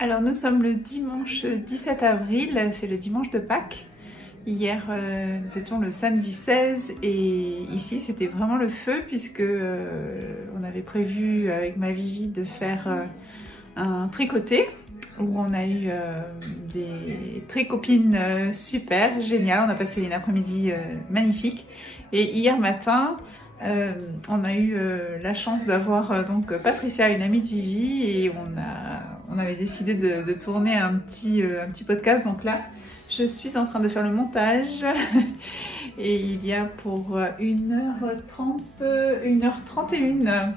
Alors nous sommes le dimanche 17 avril, c'est le dimanche de Pâques. Hier nous étions le samedi 16 et ici c'était vraiment le feu puisque on avait prévu avec ma Vivi de faire un tricoté où on a eu des tricopines super géniales. On a passé une après-midi magnifique et hier matin on a eu la chance d'avoir donc Patricia, une amie de Vivi, et on avait décidé de tourner un petit podcast. Donc là je suis en train de faire le montage et il y a pour 1h30, 1h31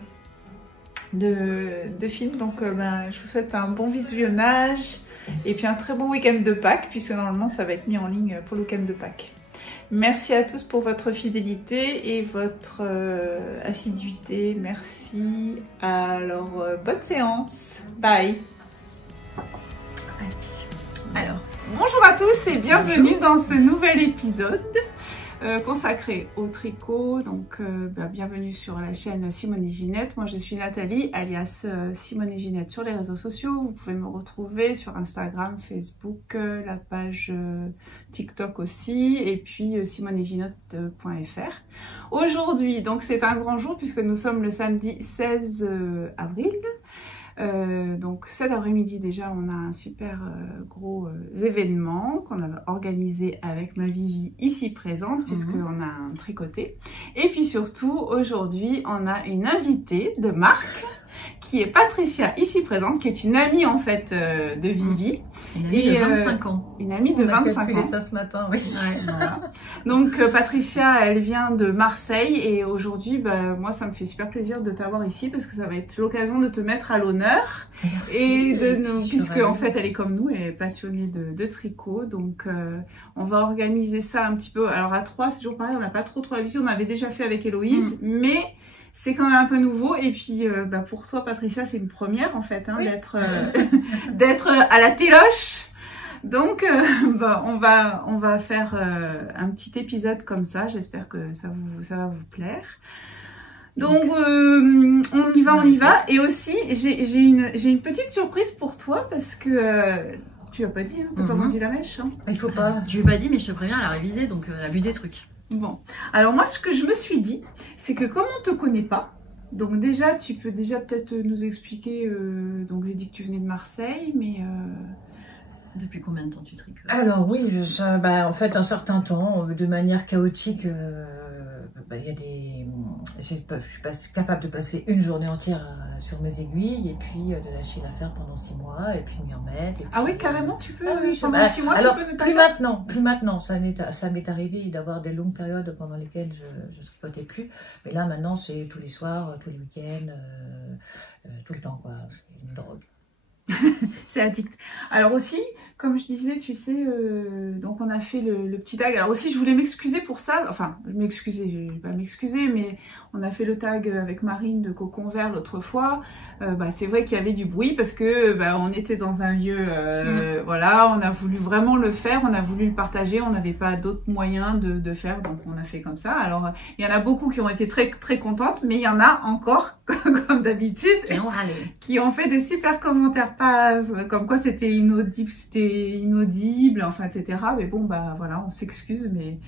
de film. Donc je vous souhaite un bon visionnage et puis un très bon week-end de Pâques, puisque normalement ça va être mis en ligne pour le week-end de Pâques. Merci à tous pour votre fidélité et votre assiduité. Merci. Alors, bonne séance. Bye. Alors, bonjour à tous et bienvenue dans ce nouvel épisode consacré au tricot. Donc, bienvenue sur la chaîne Simone et Ginette. Moi, je suis Nathalie, alias Simone et Ginette sur les réseaux sociaux. Vous pouvez me retrouver sur Instagram, Facebook, la page TikTok aussi, et puis simoneetginette.fr. Aujourd'hui, donc c'est un grand jour puisque nous sommes le samedi 16 avril. Donc cet après-midi déjà on a un super gros événement qu'on a organisé avec ma Vivi ici présente, puisqu'on a un tricoté. Et puis surtout aujourd'hui on a une invitée de marque qui est Patricia ici présente, qui est une amie en fait de Vivi. Une amie de 25 ans. Une amie de 25 ans. On a calculé ça ce matin, oui. Ouais, voilà. Donc Patricia, elle vient de Marseille et aujourd'hui, moi ça me fait super plaisir de t'avoir ici parce que ça va être l'occasion de te mettre à l'honneur. Merci. Et de nous, puisque en fait elle est comme nous, elle est passionnée de tricot. Donc on va organiser ça un petit peu. Alors à 3, c'est toujours pareil, on n'a pas trop l'habitude. On avait déjà fait avec Héloïse, mais c'est quand même un peu nouveau. Et puis pour toi Patricia, c'est une première en fait, hein, oui. d'être à la téloche. Donc on va faire un petit épisode comme ça. J'espère que ça va vous plaire. Donc on y va. Et aussi j'ai une petite surprise pour toi parce que tu as pas dit, hein, t'as pas vendu la mèche. Hein. Il faut pas. Je lui ai pas dit, mais je te préviens, elle a révisé, donc elle a vu des trucs. Bon, alors moi ce que je me suis dit, c'est que comme on te connaît pas, donc déjà tu peux déjà peut-être nous expliquer. Donc j'ai dit que tu venais de Marseille, mais depuis combien de temps tu tricotes? Alors oui, en fait un certain temps, de manière chaotique, il y a je suis pas capable de passer une journée entière sur mes aiguilles et puis de lâcher l'affaire pendant 6 mois et puis m'y remettre. Ah oui, carrément, tu peux oui, pendant 6 mois. Alors tu peux ne pas plus maintenant, ça m'est arrivé d'avoir des longues périodes pendant lesquelles je tricotais plus, mais là maintenant c'est tous les soirs, tous les week-ends, tout le temps quoi, c'est une drogue. C'est addict. Alors aussi, comme je disais, tu sais, donc on a fait le petit tag. Alors aussi, je voulais m'excuser pour ça. Enfin, je vais pas m'excuser, mais on a fait le tag avec Marine de Cocon Vert l'autre fois. C'est vrai qu'il y avait du bruit parce que on était dans un lieu, voilà, on a voulu vraiment le faire, on a voulu le partager, on n'avait pas d'autres moyens de faire, donc on a fait comme ça. Alors, il y en a beaucoup qui ont été très très contentes, mais il y en a encore, comme d'habitude, qui ont fait des super commentaires, comme quoi c'était inaudible, enfin etc. Mais bon voilà, on s'excuse, mais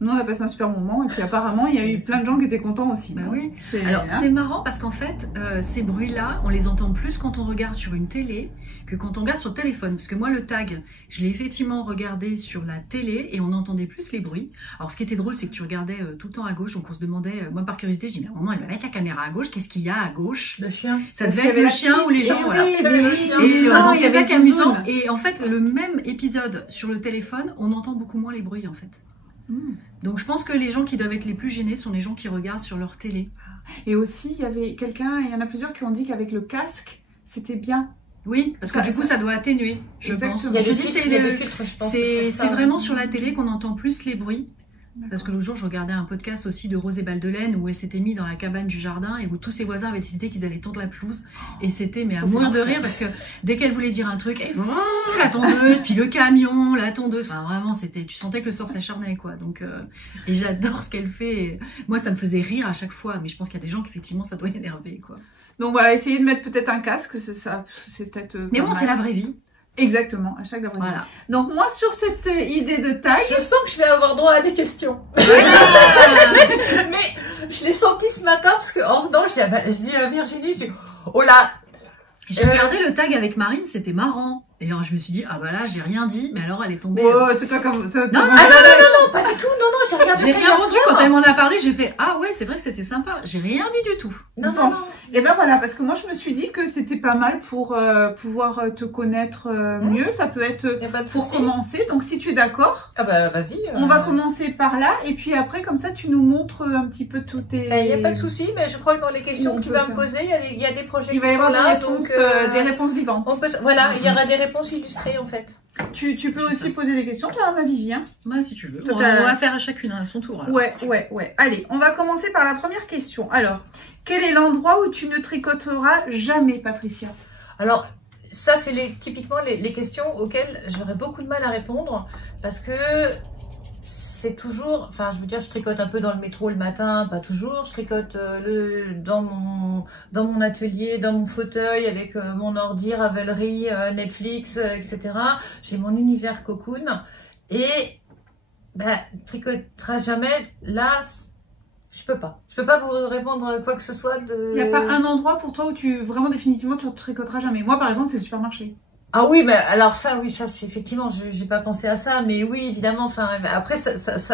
nous on a passé un super moment et puis apparemment il y a eu plein de gens qui étaient contents aussi. Oui. Alors c'est marrant parce qu'en fait ces bruits là on les entend plus quand on regarde sur une télé que quand on regarde sur le téléphone, parce que moi le tag je l'ai effectivement regardé sur la télé et on entendait plus les bruits. Alors ce qui était drôle c'est que tu regardais tout le temps à gauche, donc on se demandait, moi par curiosité j'ai dit mais à un moment elle va mettre la caméra à gauche, qu'est-ce qu'il y a à gauche? Le chien. Ça devait être le chien ou les gens, voilà. Et donc il y avait amusant. Et en fait le même épisode sur le téléphone on entend beaucoup moins les bruits en fait. Donc je pense que les gens qui doivent être les plus gênés sont les gens qui regardent sur leur télé. Et aussi il y avait il y en a plusieurs qui ont dit qu'avec le casque c'était bien. Oui, parce que du coup ça doit atténuer, je pense. Il y a des filtres, je pense. C'est vraiment sur la télé qu'on entend plus les bruits. Parce que l'autre jour, je regardais un podcast aussi de Rose et Baldelaine où elle s'était mise dans la cabane du jardin et où tous ses voisins avaient décidé qu'ils allaient tondre la pelouse. Et c'était à mourir de rire parce que dès qu'elle voulait dire un truc, la tondeuse, puis le camion, la tondeuse. Enfin, vraiment, tu sentais que le sort s'acharnait, quoi. Donc, et j'adore ce qu'elle fait. Et moi, ça me faisait rire à chaque fois. Mais je pense qu'il y a des gens qu'effectivement, ça doit énerver, quoi. Donc voilà, essayez de mettre peut-être un casque, c'est peut-être. Mais bon, c'est la vraie vie. Exactement, à chaque fois. Voilà. Donc moi, sur cette idée de taille, Je sens que je vais avoir droit à des questions. Mais je l'ai senti ce matin parce que en revenant, je dis à Virginie, je dis, oh là. J'ai regardé le tag avec Marine, c'était marrant. Et alors je me suis dit, ah bah là, j'ai rien dit, mais alors elle est tombée. oh, c'est toi comme ça. Non, non, pas du tout. Non, j'ai regardé j'ai ça rien hier entendu soir. quand elle m'en a parlé, j'ai fait, ah ouais, c'est vrai que c'était sympa. J'ai rien dit du tout. Non. Et ben voilà, parce que moi je me suis dit que c'était pas mal pour pouvoir te connaître mieux. Ça peut être Y a pas de pour souci. commencer. Donc si tu es d'accord, Ah bah vas-y. on va commencer par là. Et puis après, comme ça, tu nous montres un petit peu tout tes... Il n'y a pas de souci, mais je crois que dans les questions On que tu peut vas me faire. poser, il y a des projets Il qui va y sont avoir là. des réponses vivantes. Voilà, il y aura des réponses illustrées en fait. Tu peux aussi poser des questions, toi, ma Vivi, hein. Ouais, si tu veux. Toi, On t'as- va faire à chacune à son tour. alors. Ouais. Allez, on va commencer par la première question. Alors, quel est l'endroit où tu ne tricoteras jamais, Patricia? Alors, ça, c'est typiquement les questions auxquelles j'aurais beaucoup de mal à répondre parce que c'est toujours, enfin, je veux dire, je tricote un peu dans le métro le matin, pas toujours. Je tricote dans mon atelier, dans mon fauteuil avec mon ordi, Ravelry, Netflix, etc. J'ai mon univers cocoon et tricotera jamais. Là, je peux pas. Je peux pas vous répondre quoi que ce soit de. Il n'y a pas un endroit pour toi où vraiment définitivement tu ne tricoteras jamais. Moi, par exemple, c'est le supermarché. Ah oui, mais alors ça, c'est effectivement, j'ai pas pensé à ça, mais oui, évidemment. Enfin, après,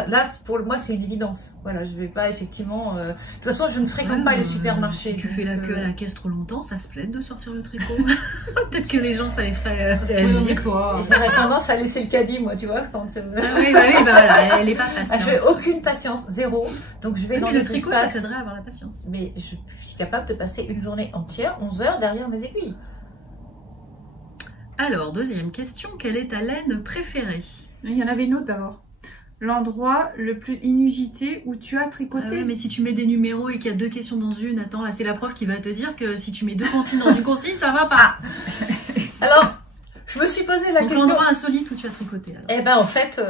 là, pour moi, c'est une évidence. Voilà, je vais pas effectivement. De toute façon, je ne fréquente pas les supermarchés. Si tu fais la queue à la caisse trop longtemps, ça se plaide de sortir le tricot. Peut-être que les gens, ça les ferait réagir. toi. J'aurais tendance à laisser le caddie, moi, tu vois, quand. Ah oui, bah voilà, elle est pas patiente. J'ai aucune patience, zéro. Donc je vais dans le les tricot, ça espaces. t'aiderait à avoir la patience. Mais je suis capable de passer une journée entière, 11 heures derrière mes aiguilles. Alors, deuxième question, quelle est ta laine préférée? Il y en avait une autre d'abord. L'endroit le plus inusité où tu as tricoté. Ah ouais, mais si tu mets des numéros et qu'il y a deux questions dans une, attends, là c'est la prof qui va te dire que si tu mets deux consignes dans une consigne, ça va pas. Alors, je me suis posé la Donc question. l'endroit insolite où tu as tricoté alors. Eh ben en fait,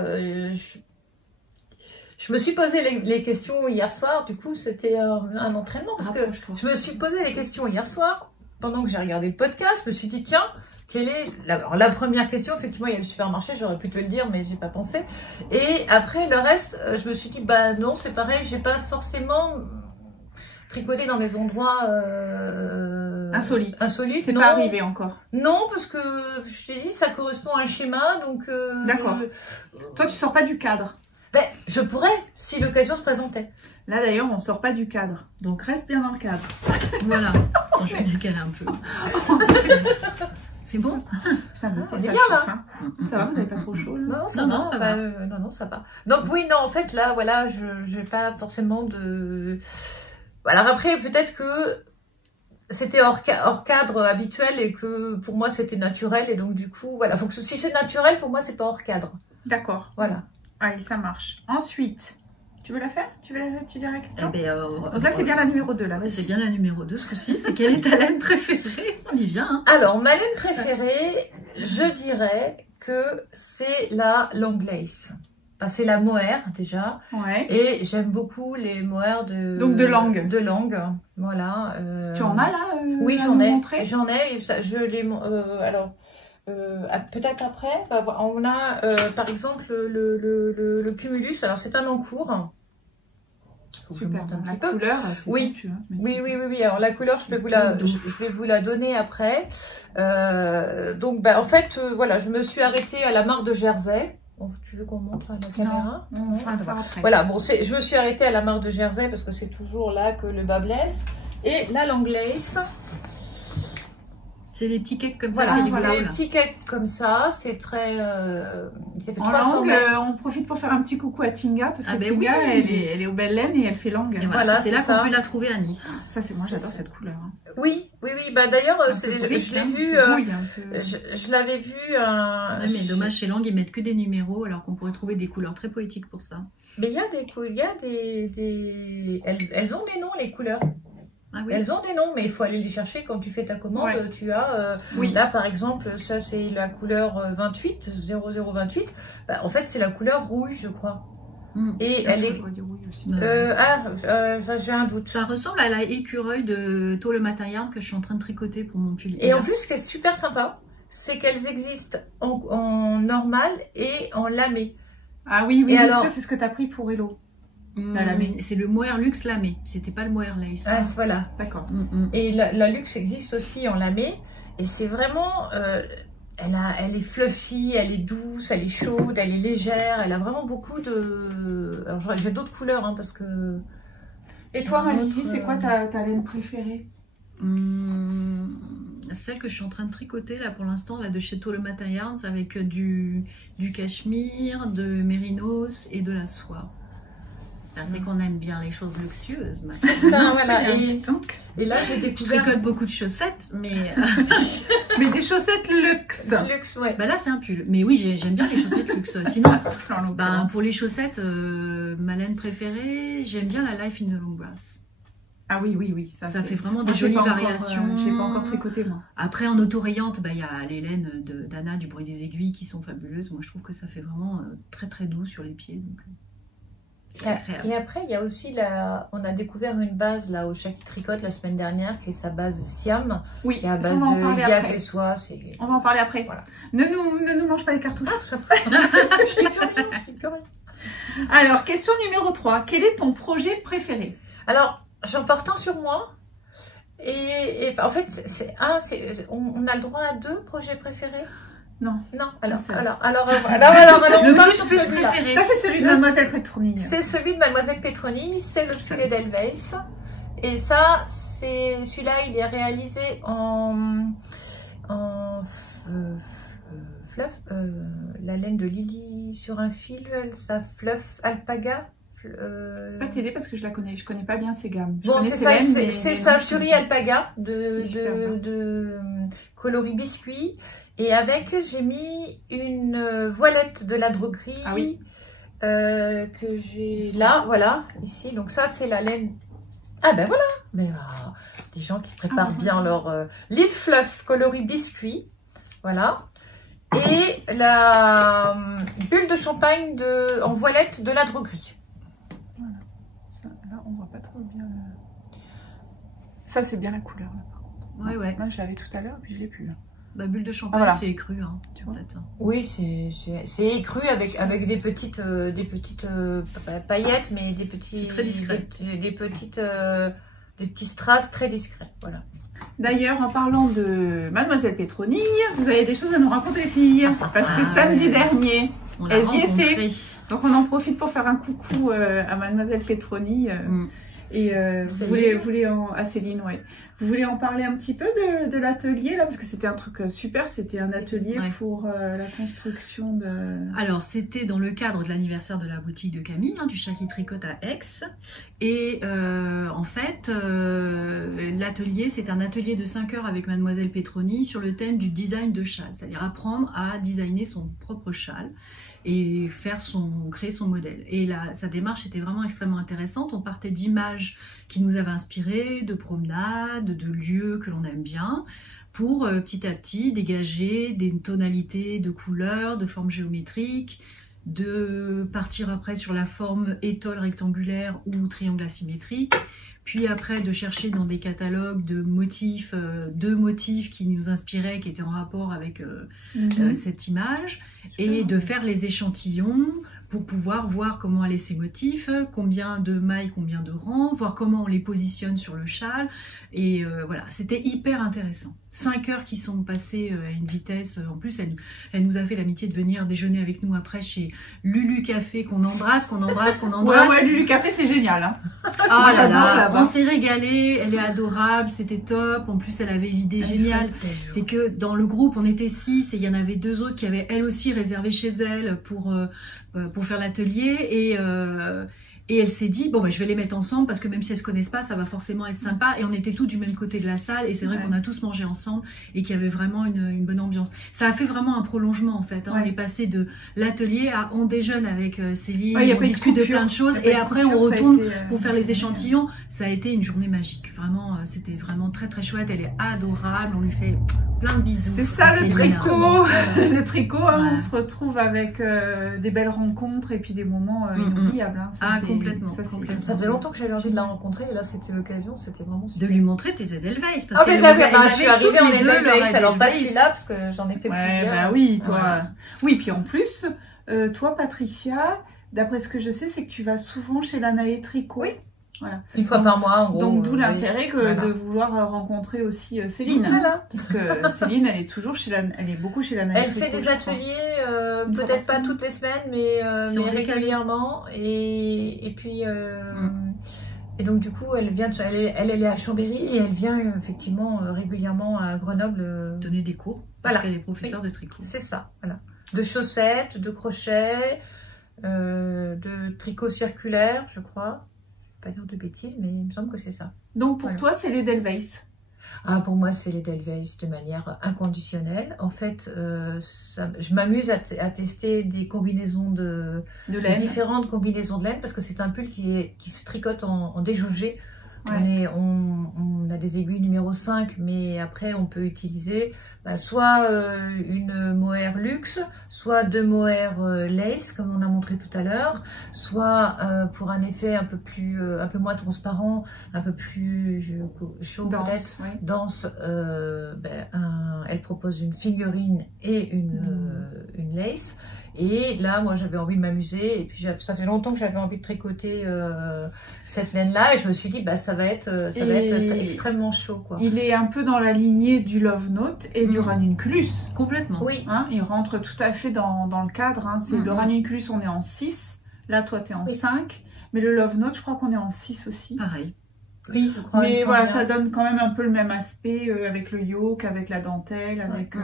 je me suis posé les questions hier soir. Du coup, c'était un entraînement parce que je me suis posé les questions hier soir pendant que j'ai regardé le podcast. Je me suis dit tiens, quelle est la première question? Effectivement, il y a le supermarché. J'aurais pu te le dire, mais j'ai pas pensé. Et après le reste, je me suis dit bah non, c'est pareil. J'ai pas forcément tricoté dans des endroits Insolite. C'est non. pas arrivé encore. Non, parce que je t'ai dit, ça correspond à un schéma, donc. D'accord. Toi, tu sors pas du cadre. Ben, je pourrais, si l'occasion se présentait. Là d'ailleurs, on sort pas du cadre. Donc reste bien dans le cadre. Voilà. Attends, je vais décaler un peu. C'est bon? Ça va, on est ça bien, chauffe, là. hein. Ça va, vous avez pas trop chaud là? Non, ça Non, va. ça va. Non, ça va. Donc oui, non, en fait, là, voilà, je n'ai pas forcément de. Alors après, peut-être que c'était hors cadre habituel et que pour moi c'était naturel et donc du coup, voilà. Donc si c'est naturel, pour moi, c'est pas hors cadre. D'accord. Voilà. Allez, ça marche. Ensuite, tu veux la faire? Tu dis la question? Eh ben, Donc là, c'est bien la numéro 2 là. Ouais, c'est bien la numéro 2 ce coup-ci. C'est quelle est ta laine préférée? On y vient. Hein. Alors, ma laine préférée, je dirais que c'est la long lace. Enfin, c'est la mohair déjà. Ouais. Et j'aime beaucoup les mohair de... Donc de langue. De langue, voilà. Tu en as là? Oui, à j'en nous ai. montrer J'en ai. Et ça, je les... alors, peut-être après, on a par exemple le cumulus. Alors, c'est un encours. Faut que je Super. monte un La petit peu. couleur, c'est Oui. somptueux, hein. Oui. Alors la couleur, je vais vous la donner après. Donc, en fait, voilà, je me suis arrêtée à la marque de Jersey. Bon, tu veux qu'on montre à la caméra? Non, on fera ça après. Voilà, bon, je me suis arrêtée à la marque de Jersey parce que c'est toujours là que le bas blesse. Et la long lace. C'est des petits cakes comme ça, Voilà, c'est voilà, rigolo. les petits cakes comme ça, c'est très... ça fait En 300 langue, mètres. on profite pour faire un petit coucou à Tinga parce que Ah ben Tinga, oui. elle est aux belles laines et elle fait langue. Et Voilà, c'est c'est là ça. qu'on peut la trouver à Nice. Ça, c'est moi, j'adore cette couleur. Hein. Oui. D'ailleurs, Un je peu brique, l'ai hein, vu... brouille un peu. je l'avais vu... Ouais, mais dommage, chez Lang, ils mettent que des numéros alors qu'on pourrait trouver des couleurs très poétiques pour ça. Mais il y a des... Elles ont des noms, les couleurs. Ah oui. Elles ont des noms, mais il faut aller les chercher quand tu fais ta commande. Ouais. Tu as... Oui. Là, par exemple, ça, c'est la couleur 28, 0028. En fait, c'est la couleur rouge, je crois. Et elle est... j'ai un doute. Ça ressemble à la écureuil de Tôt le matin yarn que je suis en train de tricoter pour mon pull. Et en plus, ce qui est super sympa, c'est qu'elles existent en normal et en lamé. Ah oui, oui, alors... ça c'est ce que tu as pris pour Hello. La lamé. C'est le mohair luxe lamé, c'était pas le mohair lace. Ah, voilà. D'accord. Et la luxe existe aussi en lamé. Et c'est vraiment... elle est fluffy, elle est douce, elle est chaude, elle est légère. Elle a vraiment beaucoup de... Alors j'ai d'autres couleurs hein, parce que... Et toi, Marie, c'est quoi ta laine préférée? Celle que je suis en train de tricoter là pour l'instant, là de chez Tôt le matin yarns, avec du cachemire, de mérinos et de la soie. C'est qu'on aime bien les choses luxueuses. C'est ça, voilà. Et là, j'ai découvert... Je tricote beaucoup de chaussettes, mais... mais des chaussettes luxe. Luxe, ouais. Bah là, c'est un pull. Mais oui, j'aime bien les chaussettes luxe. Sinon, pour les chaussettes, ma laine préférée, j'aime bien la Life in the Long Grass. Ah oui, oui, oui. Ça fait vraiment des jolies variations. Je l'ai pas encore tricoté, moi. Après, en auto-rayante, il y a les laines d'Anna du bruit des aiguilles qui sont fabuleuses. Moi, je trouve que ça fait vraiment très, très doux sur les pieds. Donc... Et après, il y a aussi on a découvert une base là au Shaki Tricote la semaine dernière qui est sa base Siam, oui, qui est à base de guêpe et soie. On va en parler après. Voilà. Ne nous mange pas les cartouches. Alors, question numéro 3. Quel est ton projet préféré? Alors, j'en partant sur moi. Et en fait, on a le droit à 2 projets préférés. Non. Non, alors, le part sur celui-là. Ça, c'est celui de Mademoiselle Petroni. C'est celui de Mademoiselle Petroni, c'est le filet d'Elveiss. Et ça, celui-là, il est réalisé en fluff, la laine de Lily sur un fil, ça fluff alpaga. Pas t'aider parce que je connais pas bien ces gammes. Bon, c'est ça, Suri alpaga de coloris biscuit. Et avec, j'ai mis une voilette de la droguerie que j'ai là, voilà, ici. Donc ça, c'est la laine. Ah ben voilà, mais des gens qui préparent bien leur Lille Fluff coloris biscuit, voilà. Et la bulle de champagne en voilette de la droguerie. Voilà. Ça, là, on voit pas trop bien. Ça, c'est bien la couleur. Là, par contre. Ouais. Moi, je l'avais tout à l'heure, puis je l'ai plus là. Bah, bulle de champagne, c'est écru, hein, tu vois. Oui, c'est écru avec des petites paillettes, mais des petits très discrets. Des petits strass très discrets, voilà. D'ailleurs, en parlant de Mademoiselle Petroni, vous avez des choses à nous raconter, les filles, parce que samedi dernier, elles y étaient. Donc on en profite pour faire un coucou à Mademoiselle Petroni. Et à Céline, ouais. Vous voulez en parler un petit peu de l'atelier là, parce que c'était un truc super, c'était un atelier pour la construction de... Alors c'était dans le cadre de l'anniversaire de la boutique de Camille, du Shaki Tricote à Aix. Et en fait, l'atelier, c'est un atelier de 5 heures avec Mademoiselle Petroni sur le thème du design de châle, c'est-à-dire apprendre à designer son propre châle et créer son modèle. Et sa démarche était vraiment extrêmement intéressante. On partait d'images qui nous avaient inspirés, de promenades, de lieux que l'on aime bien, pour petit à petit dégager des tonalités de couleurs, de formes géométriques, de partir après sur la forme étole rectangulaire ou triangle asymétrique, puis après de chercher dans des catalogues de motifs, 2 motifs qui nous inspiraient, qui étaient en rapport avec cette image, et de faire les échantillons pour pouvoir voir comment allaient ces motifs, combien de mailles, combien de rangs, voir comment on les positionne sur le châle. Et voilà, c'était hyper intéressant. 5 heures qui sont passées à une vitesse. En plus, elle nous a fait l'amitié de venir déjeuner avec nous après chez Lulu Café, qu'on embrasse. Ouais, Lulu Café, c'est génial. Hein. Ah là là, on s'est régalé, elle est adorable, c'était top. En plus, elle avait l'idée géniale. C'est que dans le groupe, on était 6 et il y en avait 2 autres qui avaient elles aussi réservé chez elle pour faire l'atelier. Et elle s'est dit, bon, bah, je vais les mettre ensemble parce que même si elles se connaissent pas, ça va forcément être sympa. Et on était tous du même côté de la salle. Et c'est vrai qu'on a tous mangé ensemble et qu'il y avait vraiment une bonne ambiance. Ça a fait vraiment un prolongement, en fait. Hein. On est passé de l'atelier à on déjeune avec Céline, on discute de plein de choses. Et après, on retourne pour faire les échantillons. Ça a été une journée magique. Vraiment, c'était vraiment très, très chouette. Elle est adorable. On lui fait plein de bisous. C'est ça le tricot. Le tricot, on se retrouve avec des belles rencontres et puis des moments inoubliables. Hein. Complètement. Ça faisait longtemps que j'avais envie de la rencontrer et là c'était l'occasion, c'était vraiment super. De lui montrer tes Edelweiss. Parce que je suis arrivée en Edelweiss, alors pas celui-là parce que j'en ai fait plusieurs. Bah oui, toi. Voilà. Oui, puis en plus, toi Patricia, d'après ce que je sais, c'est que tu vas souvent chez Lanaé Tricot. Oui. Voilà. Une fois par mois, en gros. Donc, d'où l'intérêt de vouloir rencontrer aussi Céline. Voilà. Parce que Céline, elle est toujours elle est beaucoup chez Lanaé Tricot. Elle fait des ateliers, peut-être pas toutes les semaines, mais régulièrement. Et puis, et donc, du coup, elle est à Chambéry et elle vient effectivement régulièrement à Grenoble. Donner des cours. Parce qu'elle est professeure de tricot. C'est ça, voilà. De chaussettes, de crochets, de tricot circulaire, je crois. Pas dire de bêtises, mais il me semble que c'est ça. Donc pour toi, c'est l'Edelweiss? Ah, pour moi, c'est l'Edelweiss de manière inconditionnelle. En fait, je m'amuse à tester des combinaisons de laine, différentes combinaisons de laine, parce que c'est un pull qui se tricote en déjaugé. Ouais. On a des aiguilles numéro 5, mais après on peut utiliser soit une mohair luxe, soit deux mohair lace comme on a montré tout à l'heure, soit pour un effet un peu moins transparent, un peu plus chaud, dense. Elle propose une figurine et une lace. Et là, moi, j'avais envie de m'amuser. Et puis, ça fait longtemps que j'avais envie de tricoter cette laine-là. Et je me suis dit, ça va être extrêmement chaud, quoi. Il est un peu dans la lignée du Love Note et du Ranunculus. Complètement. Oui. Hein, il rentre tout à fait dans le cadre. Hein. Le Ranunculus, on est en 6. Là, toi, tu es en 5. Mais le Love Note, je crois qu'on est en 6 aussi. Pareil. Oui, je crois. Mais voilà, ça donne quand même un peu le même aspect avec le yoke, avec la dentelle, avec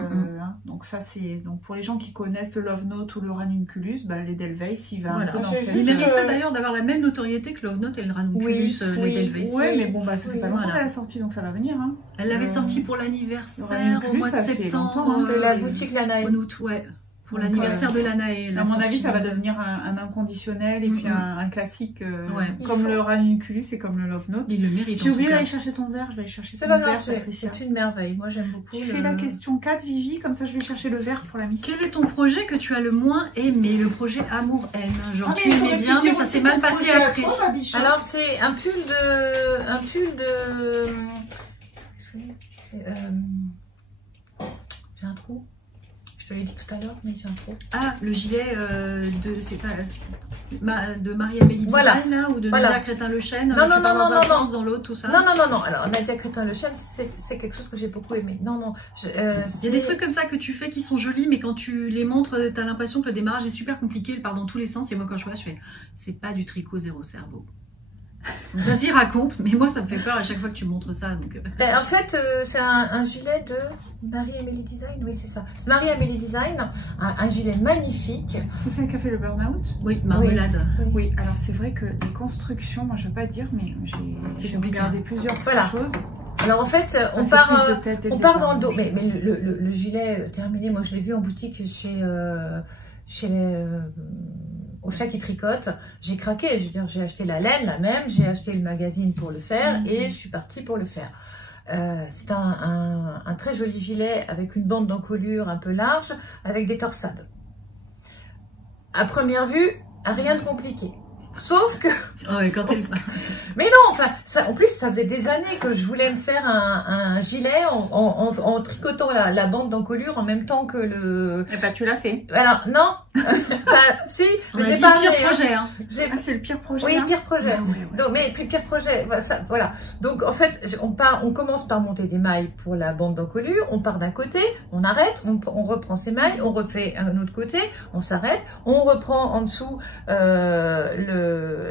donc ça c'est pour les gens qui connaissent le Love Note ou le Ranunculus, l'Edelweiss il va un peu dans cette... Il mériterait d'ailleurs d'avoir la même notoriété que le Love Note et le Ranunculus, l'Edelweiss. Oui, mais bon ça fait pas longtemps qu'elle a sorti, donc ça va venir. Hein. Elle l'avait sorti pour l'anniversaire au mois de septembre de la boutique Lanaé. En août, ouais. Pour l'anniversaire de Lanaé. À mon avis, ça va devenir un inconditionnel et puis un classique comme le Ranunculus et comme le Love Note. Il le mérite. J'ai oublié d'aller chercher ton verre, je vais aller chercher ton verre, Patricia. C'est une merveille, moi j'aime beaucoup. Tu fais la question 4, Vivi, comme ça je vais chercher le verre pour la mission. Quel est ton projet que tu as le moins aimé? Le projet amour-haine. Genre tu aimais bien, mais ça s'est mal passé après. Alors c'est un pull de... J'ai un trou. Je te l'ai dit tout à l'heure, mais j'ai un trou. Ah, le gilet de Marie-Amélie Design, là, ou de Nadia Crétin-Le Chêne. Non, dans l'autre, tout ça. Non. Alors, Nadia Crétin-Le Chêne, c'est quelque chose que j'ai beaucoup aimé. Non. Il y a des trucs comme ça que tu fais qui sont jolis, mais quand tu les montres, tu as l'impression que le démarrage est super compliqué, il part dans tous les sens. Et moi, quand je vois, je fais, c'est pas du tricot zéro cerveau. Vas-y, raconte, mais moi ça me fait peur à chaque fois que tu montres ça. Donc... en fait, c'est un gilet de Marie-Amélie Design, oui c'est ça. C'est Marie-Amélie Design, un gilet magnifique. C'est celle qui a fait le burn-out? Oui, Marmelade. Oui, alors c'est vrai que les constructions, moi je veux pas dire, mais j'ai regardé plusieurs choses. Alors en fait, on part dans le dos, mais le gilet terminé, moi je l'ai vu en boutique chez au chat qui tricote, j'ai craqué, je veux dire, j'ai acheté la laine, la même, j'ai acheté le magazine pour le faire et je suis partie pour le faire. C'est un très joli gilet avec une bande d'encolure un peu large, avec des torsades. À première vue, rien de compliqué. Sauf que... Mais non, enfin, en plus, ça faisait des années que je voulais me faire un gilet en tricotant la bande d'encolure en même temps que le... Eh ben, tu l'as fait. Alors, non. Si, mais j'ai pas... C'est le pire projet, hein. C'est le pire projet. Oui, le pire projet. Donc, mais puis le pire projet, voilà. Donc, en fait, on commence par monter des mailles pour la bande d'encolure. On part d'un côté, on arrête, on reprend ses mailles, on refait un autre côté, on s'arrête, on reprend en dessous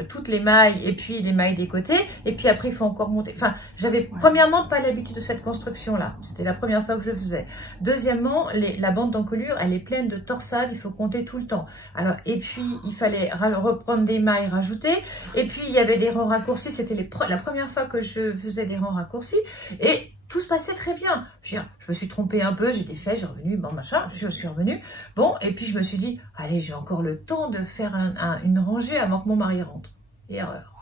toutes les mailles et puis les mailles des côtés. Et puis après, il faut encore monter. Enfin, j'avais premièrement pas l'habitude de cette construction-là. C'était la première fois que je le faisais. Deuxièmement, la bande d'encolure, elle est pleine de torsades. Il faut compter tout le temps. Alors, et puis, il fallait reprendre des mailles, rajouter. Et puis, il y avait des rangs raccourcis. C'était la première fois que je faisais des rangs raccourcis. Et tout se passait très bien. Je me suis trompée un peu, j'ai défait, j'ai revenu, bon machin, je suis revenue. Bon, et puis je me suis dit, allez, j'ai encore le temps de faire une rangée avant que mon mari rentre. Et erreur.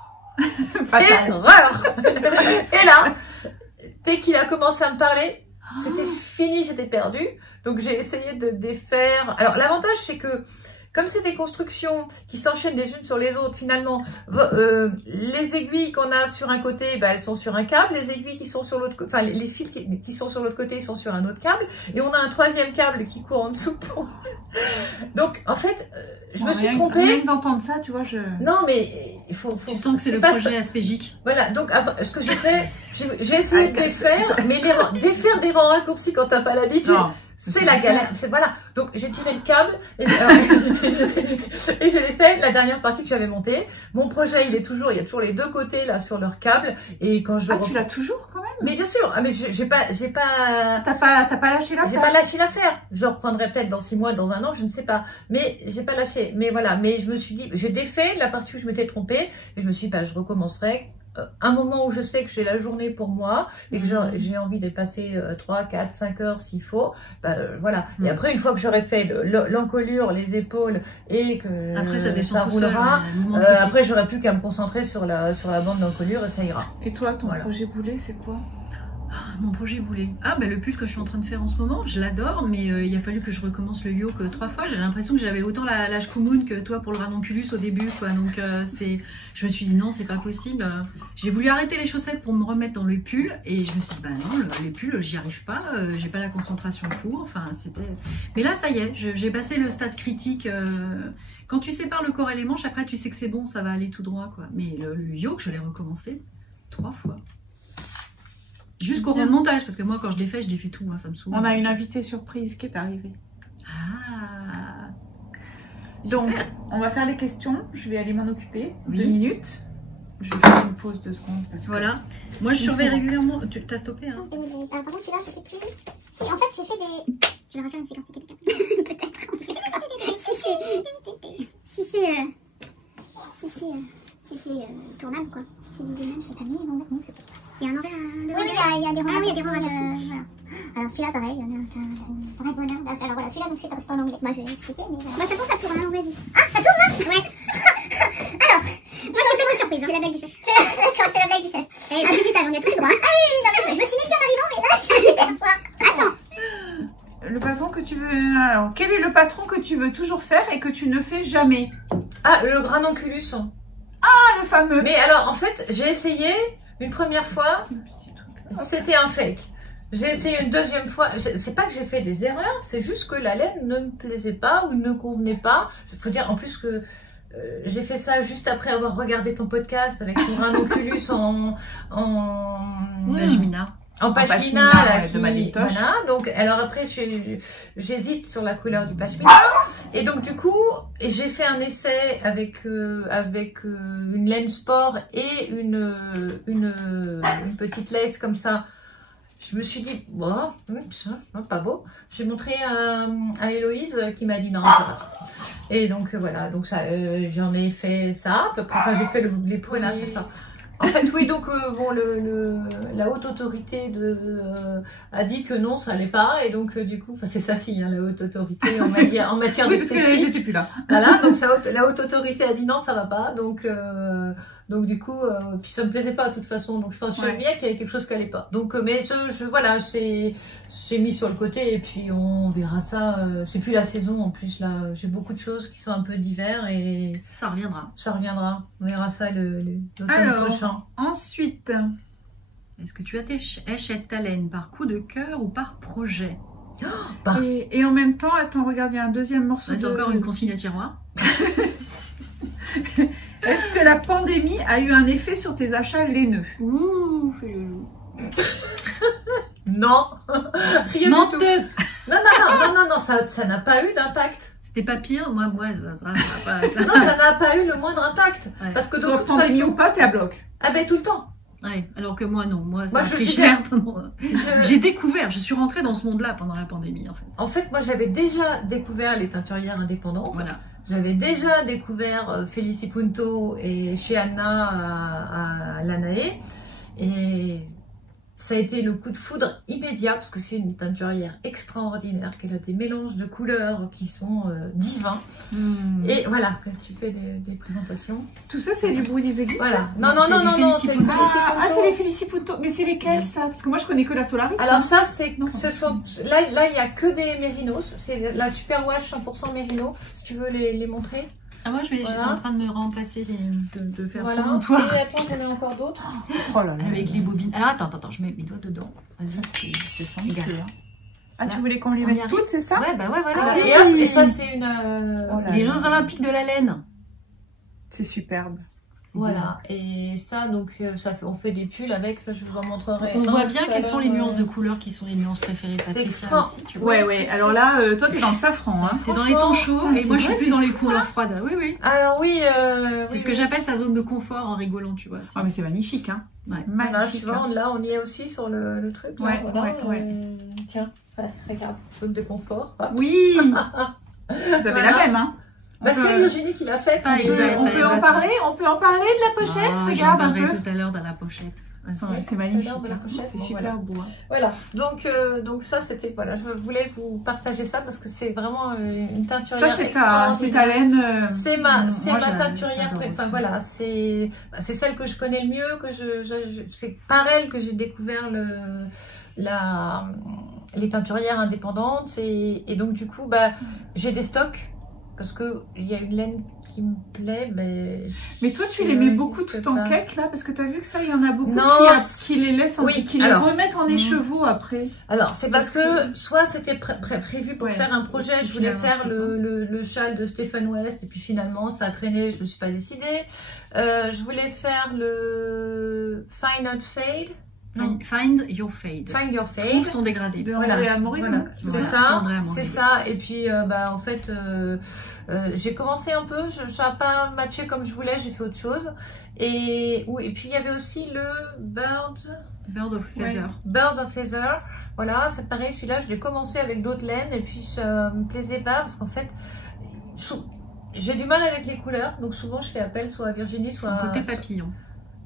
Erreur. Et là, dès qu'il a commencé à me parler, c'était fini, j'étais perdue. Donc j'ai essayé de défaire. Alors l'avantage, c'est que comme c'est des constructions qui s'enchaînent les unes sur les autres, finalement, les aiguilles qu'on a sur un côté, elles sont sur un câble. Les aiguilles qui sont sur l'autre côté, enfin les fils qui sont sur l'autre côté, ils sont sur un autre câble. Et on a un troisième câble qui court en dessous. Donc, en fait, je me suis trompée. Rien d'entendre ça, tu vois, Non, mais il faut... Tu sens que c'est le projet aspégique. Voilà, donc ce que j'ai fait, j'ai essayé de défaire, mais défaire des rangs raccourcis quand t'as pas l'habitude. C'est la galère, voilà. Donc j'ai tiré le câble et je l'ai fait la dernière partie que j'avais montée. Mon projet, il y a toujours les deux côtés là sur leur câble. Et quand je tu l'as toujours quand même? Mais bien sûr, mais j'ai pas. T'as pas lâché l'affaire? J'ai pas lâché l'affaire. Je le reprendrai peut-être dans 6 mois, dans un an, je ne sais pas. Mais j'ai pas lâché. Mais voilà, mais je me suis dit, j'ai défait la partie où je m'étais trompée et je me suis dit, je recommencerai. Un moment où je sais que j'ai la journée pour moi et que j'ai envie de passer 3, 4, 5 heures s'il faut, voilà. Et après, une fois que j'aurai fait l'encolure, les épaules et que après, ça roulera, après, j'aurai plus qu'à me concentrer sur la bande d'encolure et ça ira. Et toi, ton projet boulet, c'est quoi? Mon projet boulet. Le pull que je suis en train de faire en ce moment, je l'adore, mais il a fallu que je recommence le yoke 3 fois. J'ai l'impression que j'avais autant la shkumun que toi pour le ranonculus au début, quoi. Donc je me suis dit non, c'est pas possible. J'ai voulu arrêter les chaussettes pour me remettre dans le pull et je me suis dit non, les pulls, j'y arrive pas, j'ai pas la concentration pour. Enfin, c'était. Mais là, ça y est, j'ai passé le stade critique. Quand tu sépares le corps et les manches, après tu sais que c'est bon, ça va aller tout droit, quoi. Mais le yoke, je l'ai recommencé 3 fois. Jusqu'au rond de montage, parce que moi, quand je défais tout, ça me saoule. On a une invitée surprise qui est arrivée. Donc, on va faire les questions. Je vais aller m'en occuper. 2 minutes. Je vais faire une pause de secondes. Voilà. Moi, je surveille régulièrement. Tu t'as stoppé, hein? Par contre, celui-là, je sais plus. Si, en fait, j'ai fait des... Tu vas refaire une séquence TikTok. Peut-être. Si c'est tournable, quoi. Si c'est visionnel, c'est pas mis, non, je sais pas. Il y a un envers. Oui, il y a des rangs. Voilà. Alors celui-là, pareil, il y en a un vrai bonheur. Alors voilà, celui-là, donc c'est pas en anglais. Moi, je vais expliquer, mais voilà. De toute façon, ça tourne, hein, vas-y. Ah, ça tourne, là? Ouais. Alors, moi, j'ai fait une surprise. C'est la blague du chef. D'accord, c'est la blague du chef. Ah, digital, on y a tous les droits. Ah oui, non, mais je me suis méfiée en arrivant, mais là, je vais faire voir. Attends. Le patron que tu veux... Alors, quel est le patron que tu veux toujours faire et que tu ne fais jamais? Le granonculus. Le fameux. Mais alors, en fait, j'ai essayé une première fois, c'était un fake. J'ai essayé une deuxième fois. C'est pas que j'ai fait des erreurs, c'est juste que la laine ne me plaisait pas ou ne convenait pas. Il faut dire en plus que j'ai fait ça juste après avoir regardé ton podcast avec ton ranonculus en pashmina. En pashmina, voilà. Donc, alors après, j'hésite sur la couleur du pashmina. Et donc, du coup, j'ai fait un essai avec une laine sport et une petite lace comme ça. Je me suis dit, pas beau. J'ai montré à Héloïse qui m'a dit non, pas. Et donc, voilà. Donc, ça, j'en ai fait ça à peu près. Enfin, j'ai fait les premiers. Voilà, c'est ça. En fait, oui, donc la haute autorité a dit que non, ça allait pas, et donc du coup, c'est sa fille, hein, la haute autorité en matière de esthétique. Oui, j'étais plus là. Voilà, donc la haute autorité a dit non, ça va pas, donc du coup, puis ça me plaisait pas de toute façon, donc je pensais bien qu'il y avait quelque chose qui allait pas. Donc, mais voilà, c'est mis sur le côté, et puis on verra ça. C'est plus la saison en plus là. J'ai beaucoup de choses qui sont un peu d'hiver et ça reviendra. Ça reviendra. On verra ça l'automne prochain. Ensuite, est-ce que tu achètes ta laine par coup de cœur ou par projet? Et en même temps, attends, regarde, il y a un deuxième morceau. C'est encore une consigne à tiroir. Est-ce que la pandémie a eu un effet sur tes achats laineux? Ouh, non. Menteuse. Non, ça n'a pas eu d'impact. C'était pas pire, moi ça n'a pas... Non, ça n'a pas eu le moindre impact. Ouais. Parce que de Donc, toute pandémie façon... ou pas, t'es à bloc. Ah ben tout le temps. Ouais, alors que moi non, moi ça Moi, a je pris suis cher pendant... Je- J'ai découvert, je suis rentrée dans ce monde-là pendant la pandémie en fait. En fait, moi j'avais déjà découvert les teinturières indépendantes. Voilà. J'avais déjà découvert Félicie Punto et chez Anna à Lanaé. Et ça a été le coup de foudre immédiat parce que c'est une teinturière extraordinaire, qu'elle a des mélanges de couleurs qui sont divins. Et voilà, tu fais des présentations. Tout ça, c'est du bruit des aiguilles. Voilà. Non, Non, c'est non, les non, non, Félicie c'est Punto. Félicie Ah, Punto. c'est les Félicie Punto. Mais c'est lesquelles ça? Parce que moi, je connais que la Solaris. Alors hein. ça, c'est, Non, ce sont, là, il n'y a que des mérinos. C'est la Superwash 100% mérino. Si tu veux les montrer. Ah, moi je suis Voilà. en train de me remplacer, de faire Voilà. promontoire Et attends, j'en ai encore d'autres. Oh là là. avec les bobines. Alors attends, je mets mes doigts dedans. Vas-y, ce sont Regarde. égal. Ah, tu voulais qu'on lui On y mette arrive. toutes, c'est ça? Ouais, bah ouais, voilà. Voilà. oui. Et hop, et ça, c'est une. Oh là Les là. Jeux Olympiques de la laine. C'est superbe. C'est Voilà. Et ça, donc, ça fait, on fait des pulls avec. Là, je vous en montrerai. On un voit tout bien à quelles sont les l'heure, nuances de couleurs qui sont les nuances préférées de C'est Patricia extra. aussi, tu vois. Ouais, ouais. Alors là, toi, t'es dans le safran. Hein. T'es dans les tons chauds Ah, et c'est moi je vrai, suis plus c'est dans les fou, couleurs froides. Oui, oui. Alors oui, C'est ce que j'appelle sa zone de confort en rigolant, tu vois. Ah, mais c'est magnifique, hein. Ouais. Voilà, Magnifique. tu vois, là, on y est aussi sur le truc. Là, Ouais, voilà, ouais. Tiens, voilà, regarde, zone de confort. Hop. Oui. Vous avez Voilà. la même, hein. Bah, On peut- c'est Virginie qui l'a faite. Ah, On peut, exact, on peut en exact. parler. On peut en parler de la pochette. Ah, Regarde j'en un parlerai peu. tout à l'heure dans la pochette. Ouais, Si, c'est magnifique. de la hein. pochette, C'est bon, super beau. hein. Voilà, donc ça c'était, voilà, je voulais vous partager ça parce que c'est vraiment une teinturière Ça, c'est extraordinaire. ta laine. C'est ma moi, teinturière, j'adore enfin aussi. voilà, c'est celle que je connais le mieux, que c'est par elle que j'ai découvert les teinturières indépendantes et donc du coup, bah, j'ai des stocks parce que il y a une laine qui me plaît, Mais toi, tu Je les mets résiste beaucoup tout en pas. cake là, parce que t'as vu que ça, il y en a beaucoup Non, qui les laissent, oui, qui les alors. remettent en écheveau après. Alors, c'est parce que soit c'était prévu pour Ouais. faire un projet, Et je voulais finalement, faire je sais le châle de Stéphane West, et puis finalement ça a traîné, je ne me suis pas décidée. Je voulais faire le Find Out Fade. Non, Find your fade. Find Your Trouve Fade. ton dégradé. De Voilà, André Amaury, voilà. donc. C'est Voilà, c'est ça, André Amaury, c'est oui. ça. Et puis, bah, en fait, j'ai commencé un peu, ça n'a pas matché comme je voulais, j'ai fait autre chose. Et puis, il y avait aussi le Bird of Feather. Bird of Feather. Voilà, c'est pareil, celui-là, je l'ai commencé avec d'autres laines et puis ça me plaisait pas parce qu'en fait, j'ai du mal avec les couleurs. Donc, souvent, je fais appel soit à Virginie, Son soit côté papillon.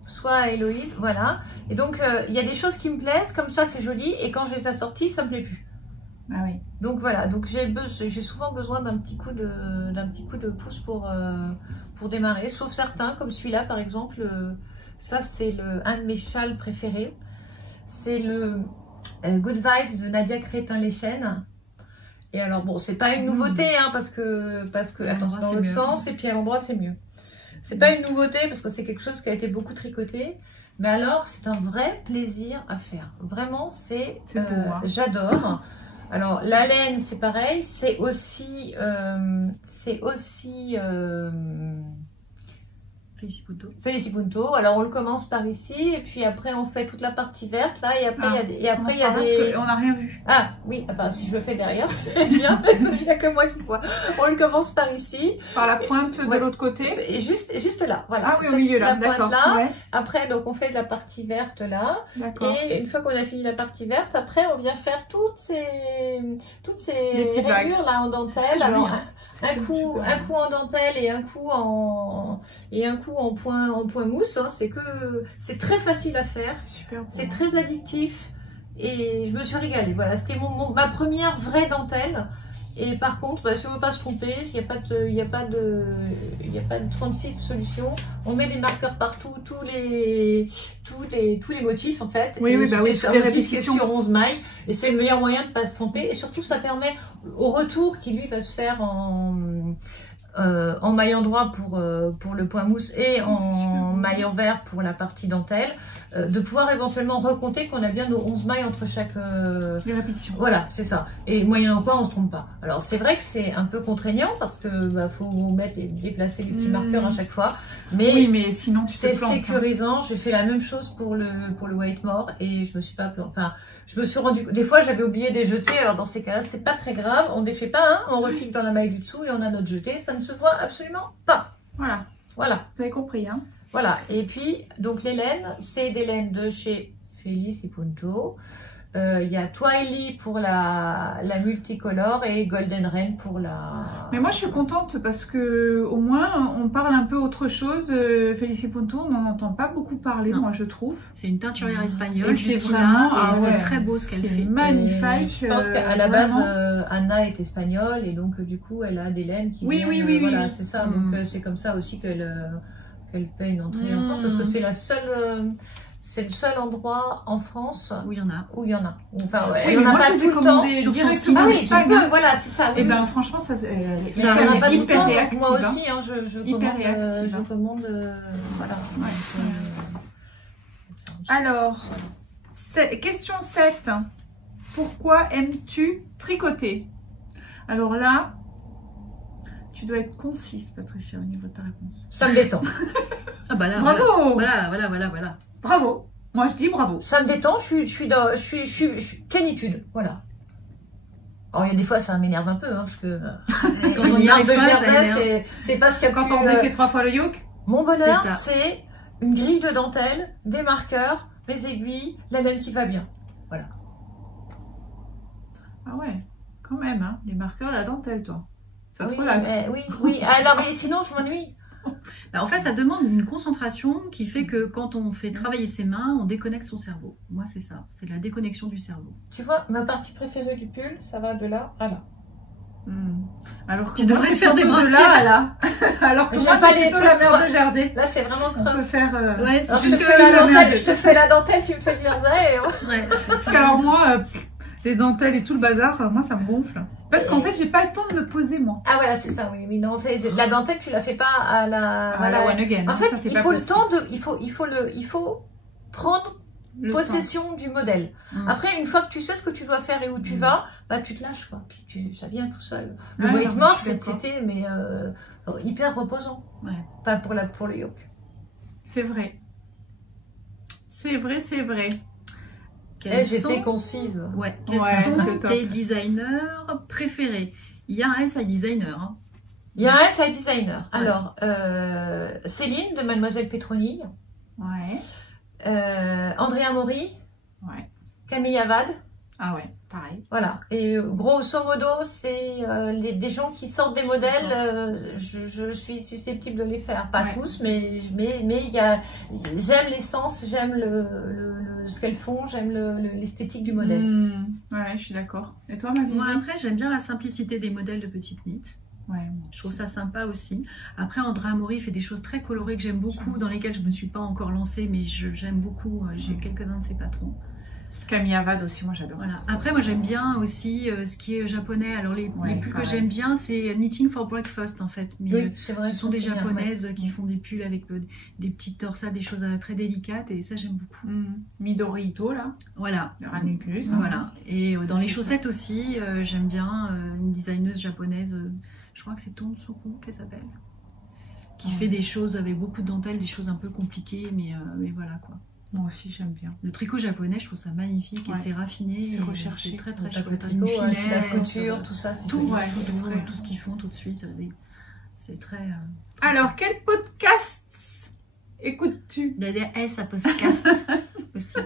soit à Héloïse, voilà. Et donc, il y a des choses qui me plaisent, comme ça, c'est joli. Et quand je les assortis, ça me plaît plus. Ah oui. Donc voilà, donc j'ai souvent besoin d'un petit coup de pouce pour démarrer, sauf certains, comme celui-là par exemple. Ça c'est un de mes châles préférés. C'est le Good Vibes de Nadia Crétin-Léchène. Et alors bon, c'est pas une nouveauté, hein, parce que attends, c'est dans l'autre sens, et puis à l'endroit c'est mieux. C'est pas une nouveauté parce que c'est quelque chose qui a été beaucoup tricoté. Mais alors, c'est un vrai plaisir à faire. Vraiment, c'est beau, hein. J'adore. Alors, la laine, c'est pareil. C'est aussi Félicie Punto. Alors, on le commence par ici. Et puis après, on fait toute la partie verte, là. Et après, il y a des... On n'a rien vu. Ah, oui. Enfin, si je le fais derrière, c'est bien. C'est bien que moi, je vois. On le commence par ici. Par la pointe de Ouais. l'autre côté. Et juste là. Voilà. Ah oui, au milieu là. La pointe D'accord. là. Ouais. Après, donc, on fait de la partie verte là. D'accord. Et une fois qu'on a fini la partie verte, après, on vient faire toutes ces Les petites vagues. rayures là en dentelle. C'est joli, Alors, hein. un coup en dentelle et un coup en point mousse. Hein. C'est très facile à faire. C'est super beau. C'est très addictif. Et je me suis régalée. Voilà, c'était ma première vraie dentelle. Et par contre, bah, si on ne veut pas se tromper, il n'y a pas de 36 solutions. On met des marqueurs partout, tous les motifs en fait. Oui, et oui, bah oui, c'est toutes les un motif qui est répétitions. sur 11 mailles. Et c'est le meilleur moyen de ne pas se tromper. Et surtout, ça permet au retour qui lui va se faire en maillant droit pour le point mousse et en maillant vert pour la partie dentelle, de pouvoir éventuellement recompter qu'on a bien nos 11 mailles entre chaque... Les répétitions. Voilà, c'est ça. Et moyennant quoi, on se trompe pas. Alors c'est vrai que c'est un peu contraignant parce que faut mettre et déplacer les petits marqueurs à chaque fois. Mais, oui, mais sinon c'est sécurisant. J'ai fait la même chose pour le Whitemore et je me suis pas planté. Enfin, je me suis rendu... Des fois, j'avais oublié de les jeter. Alors, dans ces cas-là, c'est pas très grave. On ne défait pas, hein. On repique dans la maille du dessous et on a notre jeté. Ça ne se voit absolument pas. Voilà. Voilà. Vous avez compris, hein. Voilà. Et puis, donc, les laines, c'est des laines de chez Felici-Punto. Il y a Twily pour la multicolore et Golden Rain pour la... Mais moi, je suis contente parce que au moins, on parle un peu autre chose. Felici-Punto, on n'en entend pas beaucoup parler, moi, je trouve. C'est une teinturière espagnole, Justina, et c'est très beau ce qu'elle fait. C'est magnifique. Je pense qu'à la base, Anna est espagnole et donc, du coup, elle a des laines qui oui, viennent, oui, voilà, c'est ça. Donc, c'est comme ça aussi qu'elle fait une entrée en France parce que c'est la seule... C'est le seul endroit en France où il y en a. Enfin, oui, il n'y en a pas tout le temps. Sur son site. Ah oui, tu peux, voilà, c'est ça. Et ben franchement, ça c'est hyper réactive. Moi aussi, hein, je commande, voilà. Ouais. Alors, question 7. Pourquoi aimes-tu tricoter? Alors là, tu dois être concise, Patricia, au niveau de ta réponse. Ça me détend. Ah bah là, bravo. Voilà. Bravo. Moi, je dis bravo. Ça me détend, je suis plénitude, voilà. Alors, il y a des fois, ça m'énerve un peu, hein, parce que quand on y arrive pas, c'est parce que quand on défait 3 fois le yoke. Mon bonheur, c'est une grille de dentelle, des marqueurs, les aiguilles, la laine qui va bien. Voilà. Ah ouais, quand même, hein, les marqueurs, la dentelle, toi. Ça te oui, relaxe. Oui. Alors, mais sinon, je m'ennuie. En fait, ça demande une concentration qui fait que quand on fait travailler ses mains, on déconnecte son cerveau. Moi, c'est ça. C'est la déconnexion du cerveau. Tu vois, ma partie préférée du pull, ça va de là à là. Alors que tu devrais faire des brassières de là à là. Alors que moi, c'est plutôt la mer de Jersey. Là, c'est vraiment creux. On peut faire... Ouais, c'est juste que la dentelle, je te fais la dentelle, tu me fais le Jersey. Ouais, parce qu'alors moi... les dentelles et tout le bazar, moi ça me gonfle. Parce qu'en fait, j'ai pas le temps de me poser, moi. Ah voilà, c'est ça, oui. Non, en fait, la dentelle, tu la fais pas à la one again. En fait, ça, il faut le temps de, il faut prendre possession du modèle. Après, une fois que tu sais ce que tu dois faire et où tu vas, bah tu te lâches, quoi. Puis ça vient tout seul. Le Whitemore, c'était hyper reposant. Ouais. Pas pour le yoke. C'est vrai. C'est vrai. J'étais concise. Ouais. Quels sont tes designers préférés? Il y a un SI designer. Hein. Il y a un SI designer. Ouais. Alors, Céline de Mademoiselle Petronille. Ouais. Andrea Mori. Ouais. Camille Avad. Ah ouais, pareil. Voilà. Et grosso modo, c'est des gens qui sortent des modèles. Je suis susceptible de les faire. Pas tous, mais j'aime l'essence, j'aime ce qu'elles font, j'aime l'esthétique du modèle. Ouais, je suis d'accord. Et toi, Marie? Moi, après, j'aime bien la simplicité des modèles de petites knits. Ouais, je trouve ça sympa aussi. Après, Andrea Mori fait des choses très colorées que j'aime beaucoup, dans lesquelles je ne me suis pas encore lancée, mais j'aime beaucoup. J'ai quelques-uns de ses patrons. Camille Avad aussi, moi j'adore. Voilà. Après, moi j'aime bien aussi ce qui est japonais. Alors les pulls que j'aime bien, c'est Knitting for Breakfast en fait. Mais oui, c'est vrai, ce sont des japonaises qui font des pulls avec des petites torsades, des choses très délicates et ça j'aime beaucoup. Midori Ito là. Voilà. Le ranunculus. Voilà. Et dans les chaussettes aussi, j'aime bien une designeuse japonaise, je crois que c'est Tonsuru qu'elle s'appelle, qui fait des choses avec beaucoup de dentelles, des choses un peu compliquées, mais voilà quoi. Moi aussi j'aime bien. Le tricot japonais, je trouve ça magnifique et c'est raffiné. C'est recherché. C'est très très chouette. Le tricot, la couture, tout ça. Tout ce qu'ils font tout de suite. C'est très... Alors, quel podcast écoutes-tu? DDS à podcast aussi.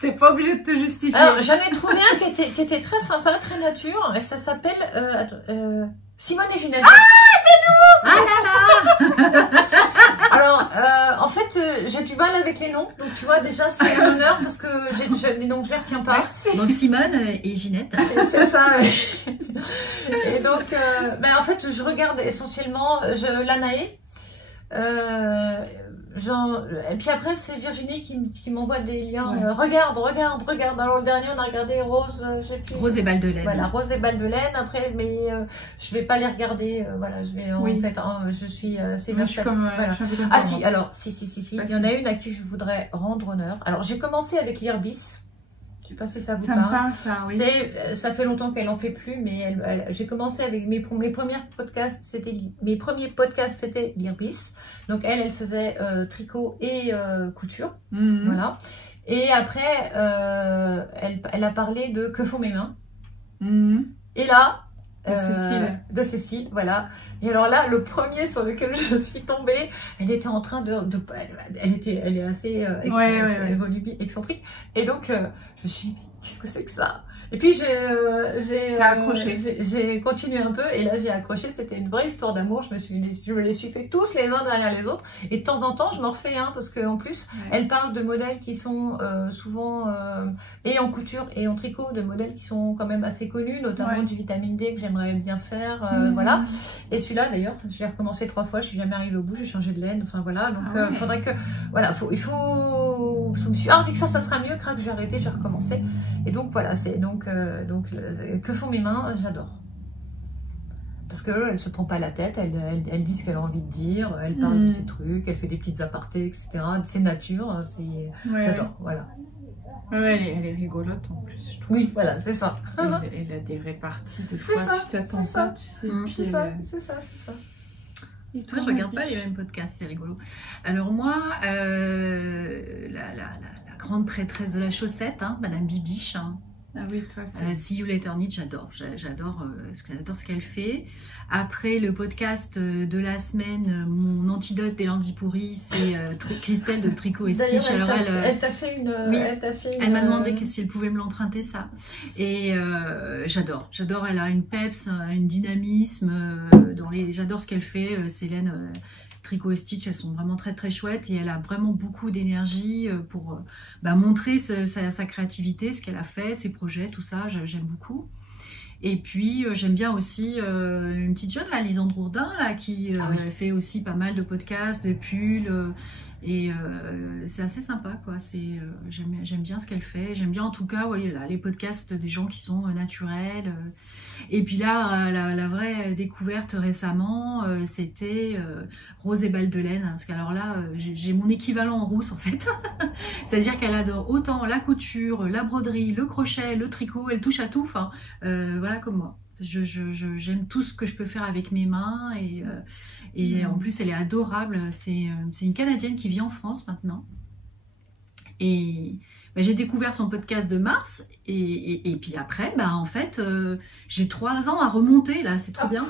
T'es pas obligé de te justifier. Alors, j'en ai trouvé un qui était très sympa, très nature. Et ça s'appelle Simone et Ginette. Ah, c'est nous! Ah là là. Alors, en fait, j'ai du mal avec les noms. Donc, tu vois, déjà, c'est un honneur parce que les noms, je les retiens pas. Donc, Simone et Ginette. C'est ça. Et donc, en fait, je regarde essentiellement l'Anaé. Et puis après, c'est Virginie qui m'envoie des liens. Regarde. Alors le dernier, on a regardé Rose, je sais plus. Rose et balles de laine. Voilà, Rose et balles de laine. Après, mais je vais pas les regarder. Voilà, je vais en fait, je suis. C'est voilà. Ah si, alors si. Il y en a une à qui je voudrais rendre honneur. Alors j'ai commencé avec l'Irbis. Je sais pas si ça vous parle. Ça me parle, ça, oui. Ça fait longtemps qu'elle en fait plus, mais j'ai commencé avec mes premiers podcasts, c'était l'Irbis. Donc elle faisait tricot et couture, voilà. Et après, elle a parlé de Que font mes mains. Et là, de Cécile, voilà. Et alors là, le premier sur lequel je suis tombée, elle était en train elle est assez excentrique. Et donc, je me suis dit, qu'est-ce que c'est que ça? Et puis j'ai continué un peu et là j'ai accroché. C'était une vraie histoire d'amour. Je me les suis fait tous les uns derrière les autres. Et de temps en temps, je m'en refais un parce qu'en plus, elle parle de modèles qui sont souvent et en couture et en tricot, de modèles qui sont quand même assez connus, notamment du vitamine D que j'aimerais bien faire. Voilà. Et celui-là d'ailleurs, je l'ai recommencé 3 fois. Je suis jamais arrivée au bout. J'ai changé de laine. Enfin voilà. Donc faudrait que il faut. Je me suis dit, avec ça sera mieux. Crac, j'ai arrêté, j'ai recommencé. Et donc voilà, c'est donc Que font mes mains, j'adore. Parce qu'elle se prend pas la tête, elle dit ce qu'elle a envie de dire, elle parle de ses trucs, elle fait des petites apartés, etc. C'est nature, j'adore, voilà. Ouais, elle est rigolote en plus, je trouve. Oui, voilà, c'est ça. Elle a des réparties, des fois, tu t'attends pas, tu sais. C'est ça. Et toi, je regarde pas les mêmes podcasts, c'est rigolo. Alors moi, la grande prêtresse de la chaussette, Madame Bibiche. Ah oui, toi, c'est... See You Later Knit, j'adore ce qu'elle fait. Après, le podcast de la semaine, mon antidote des lundis pourris, c'est Christelle de Tricot et Stitch. Alors elle t'a fait une... Oui, elle m'a demandé si elle pouvait me l'emprunter, ça. Et j'adore, elle a une peps, un dynamisme, j'adore ce qu'elle fait, Célène... Tricot et Stitch, elles sont vraiment très très chouettes et elle a vraiment beaucoup d'énergie pour montrer sa créativité, ce qu'elle a fait, ses projets, tout ça, j'aime beaucoup. Et puis j'aime bien aussi une petite jeune, Lisandre Ourdin, qui fait aussi pas mal de podcasts, de pulls, et c'est assez sympa, quoi. J'aime bien ce qu'elle fait, j'aime bien en tout cas les podcasts des gens qui sont naturels. Et puis là, la vraie découverte récemment, c'était Rose et balles de laine, parce qu'alors là, j'ai mon équivalent en rousse en fait. C'est-à-dire qu'elle adore autant la couture, la broderie, le crochet, le tricot, elle touche à tout, voilà comme moi. J'aime tout ce que je peux faire avec mes mains et en plus elle est adorable. C'est une Canadienne qui vit en France maintenant. Et j'ai découvert son podcast de mars et puis après, en fait, j'ai 3 ans à remonter là, c'est trop bien.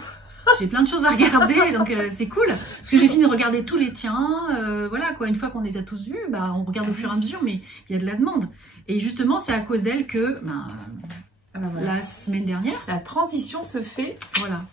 J'ai plein de choses à regarder, donc c'est cool. Parce que j'ai fini de regarder tous les tiens, voilà quoi. Une fois qu'on les a tous vus, on regarde au fur et à mesure, mais il y a de la demande. Et justement, c'est à cause d'elle que la semaine dernière, la transition se fait. Voilà.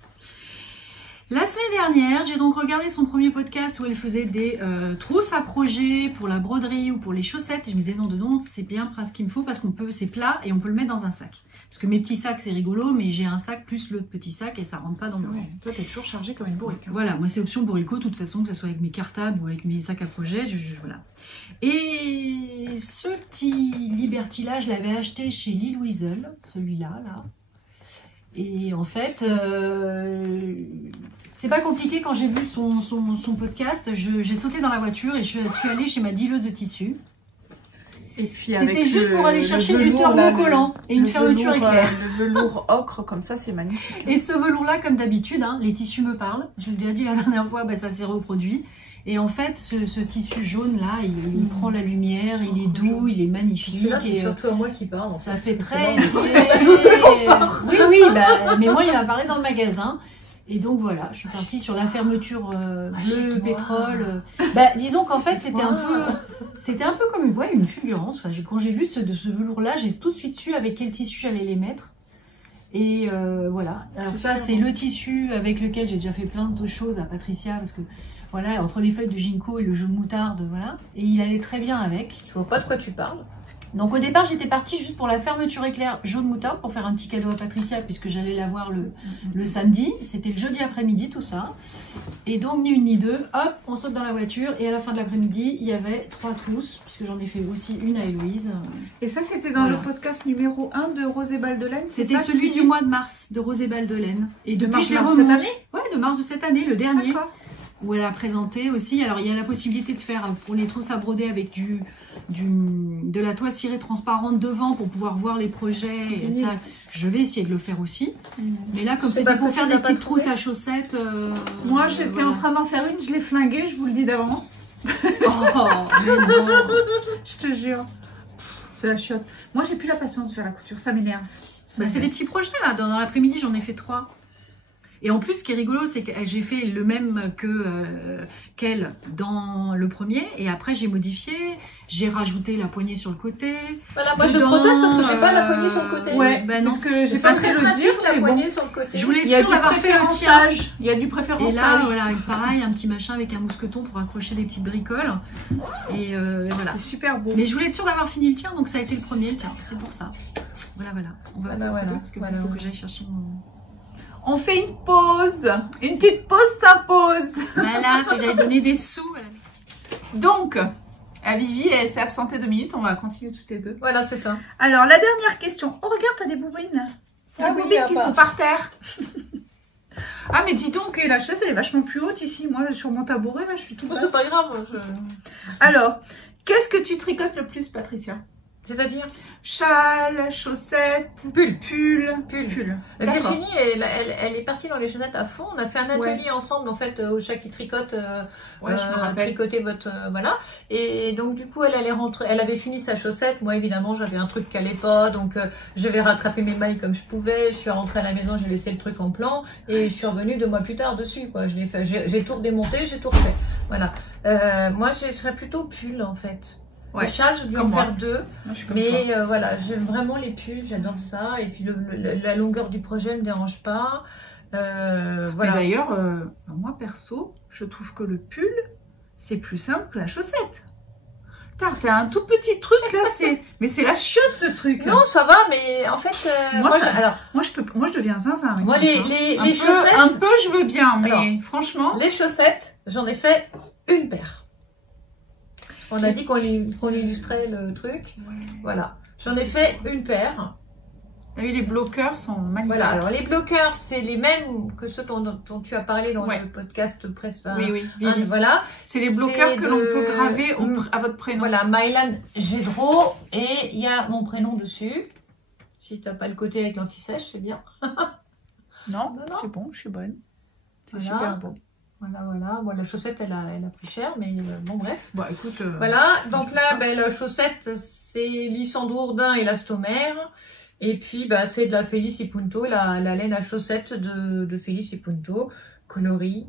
La semaine dernière, j'ai donc regardé son premier podcast où elle faisait des trousses à projet pour la broderie ou pour les chaussettes. Et je me disais non, c'est bien ce qu'il me faut parce c'est plat et on peut le mettre dans un sac. Parce que mes petits sacs, c'est rigolo, mais j'ai un sac plus l'autre petit sac et ça rentre pas dans le... Toi, t'es toujours chargée comme une bourrique. Voilà, moi c'est option bourricot, de toute façon, que ce soit avec mes cartables ou avec mes sacs à projet, voilà. Et ce petit Liberty-là, je l'avais acheté chez Lille Weasel, celui-là, là. Et en fait, c'est pas compliqué, quand j'ai vu son podcast, j'ai sauté dans la voiture et je suis allée chez ma dealeuse de tissus. Et puis c'était juste pour aller chercher du thermocollant et une fermeture éclair. Le velours ocre comme ça, c'est magnifique. Et ce velours-là, comme d'habitude, les tissus me parlent. Je l'ai déjà dit la dernière fois, ça s'est reproduit. Et en fait, ce tissu jaune-là, il prend la lumière, il est doux, il est magnifique. C'est surtout à moi qui parle. Ça fait très... Oui, mais moi, il m'a parlé dans le magasin. Et donc voilà, je suis partie sur la fermeture bleu pétrole. Disons qu'en fait, c'était un peu comme une fulgurance. Enfin, quand j'ai vu ce velours-là, j'ai tout de suite su avec quel tissu j'allais les mettre. Et voilà. Alors ça, c'est le tissu avec lequel j'ai déjà fait plein de choses à Patricia, parce que voilà, entre les feuilles de ginkgo et le jaune moutarde, voilà. Et il allait très bien avec. Je vois pas de quoi tu parles. Donc au départ, j'étais partie juste pour la fermeture éclair jaune moutarde pour faire un petit cadeau à Patricia puisque j'allais la voir le samedi. C'était le jeudi après-midi, tout ça. Et donc, ni une ni deux, hop, on saute dans la voiture. Et à la fin de l'après-midi, il y avait 3 trousses puisque j'en ai fait aussi une à Héloïse. Et ça, c'était dans le podcast numéro 1 de Rose et Balles de Laine. C'était celui du mois de mars de Rose et Balles de Laine. Et depuis, je l'ai cette remonté. année. Ouais, de mars de cette année, le dernier. D'accord. Où elle a présenté aussi. Alors, il y a la possibilité de faire pour les trousses à broder avec de la toile cirée transparente devant pour pouvoir voir les projets. Et ça, je vais essayer de le faire aussi. Mais là, comme c'est pour faire des petites trousses à chaussettes. Moi, j'étais en train d'en faire une, je l'ai flinguée, je vous le dis d'avance. Oh, mais non. Je te jure. C'est la chiotte. Moi, j'ai plus la patience de faire la couture, ça m'énerve. Bah, c'est des petits projets là. Dans l'après-midi, j'en ai fait 3. Et en plus, ce qui est rigolo, c'est que j'ai fait le même qu'elle dans le premier. Et après, j'ai modifié. J'ai rajouté la poignée sur le côté. Voilà, moi je proteste parce que j'ai pas la poignée sur le côté. Ouais, bah c'est non. ce que j'ai Ça pas serait fait le dire, la mais poignée bon. sur le côté. Je voulais Il y a être sûre du d'avoir fait le tien. préférençage. Il y a du Et préférençage. là, voilà, pareil, un petit machin avec un mousqueton pour accrocher des petites bricoles. Et voilà. C'est super beau. Mais je voulais être sûre d'avoir fini le tien, donc ça a été le premier, le tien. C'est pour ça. Voilà, voilà. On va Voilà, parce que faut que j'aille chercher mon... On fait une pause. Une petite pause s'impose. Voilà, faut que j'aille donner des sous. Donc, à Vivi, elle s'est absentée 2 minutes. On va continuer toutes les deux. Voilà, c'est ça. Alors, la dernière question. Oh, regarde, t'as des boubines. Des Ah oui, boubines qui pas. sont par terre. Ah, mais dis donc, la chaise, elle est vachement plus haute ici. Moi, sur mon tabouret, là, je suis tout Bon, basse. c'est pas grave. Alors, qu'est-ce que tu tricotes le plus, Patricia? C'est-à-dire Châle, chaussettes, pull. D'accord. Virginie, elle est partie dans les chaussettes à fond. On a fait un atelier ensemble, en fait, où chaque qui tricote, Ouais, je me rappelle. tricoter votre, voilà. Et donc, du coup, elle allait rentrer, elle avait fini sa chaussette. Moi, évidemment, j'avais un truc qui allait pas, donc je vais rattraper mes mailles comme je pouvais. Je suis rentrée à la maison, j'ai laissé le truc en plan, et je suis revenue 2 mois plus tard dessus, quoi. J'ai tout redémonté, j'ai tout refait. Voilà. Moi, je serais plutôt pull, en fait. Ouais, le châle, je vais en moi. faire 2. Moi, je suis comme Mais toi. voilà, j'aime vraiment les pulls, j'adore ça. Et puis la longueur du projet ne me dérange pas. Mais Voilà. d'ailleurs, moi perso, je trouve que le pull, c'est plus simple que la chaussette. T'as un tout petit truc là, mais c'est la chiotte ce truc. Non, ça va, mais en fait, Moi, ça- alors, moi je deviens zinzin. avec moi, ça, les hein. chaussettes, Un peu, je veux bien, mais Alors, franchement. les chaussettes, j'en ai fait 1 paire. On a dit qu'on illustrait le truc. Ouais. Voilà. J'en ai fait 1 paire. T'as vu, les bloqueurs sont magnifiques. Voilà. Alors, les bloqueurs, c'est les mêmes que ceux dont tu as parlé dans le podcast précédent. Oui. Hein, voilà. C'est les bloqueurs C'est que l'on peut de- graver à votre prénom. Voilà, Mylan Gédro, et il y a mon prénom dessus. Si tu n'as pas le côté avec l'anti-sèche, c'est bien. Non, Non. c'est bon, je suis bonne. C'est Voilà. super beau. Voilà. Bon, la chaussette, elle a pris cher, mais bon, bref. Bon, écoute. Voilà, donc là, la chaussette, c'est Lissandro Ourdin et l'Astomère. Et puis, c'est de la Felice et Punto, la laine à chaussettes de Felice et Punto, coloris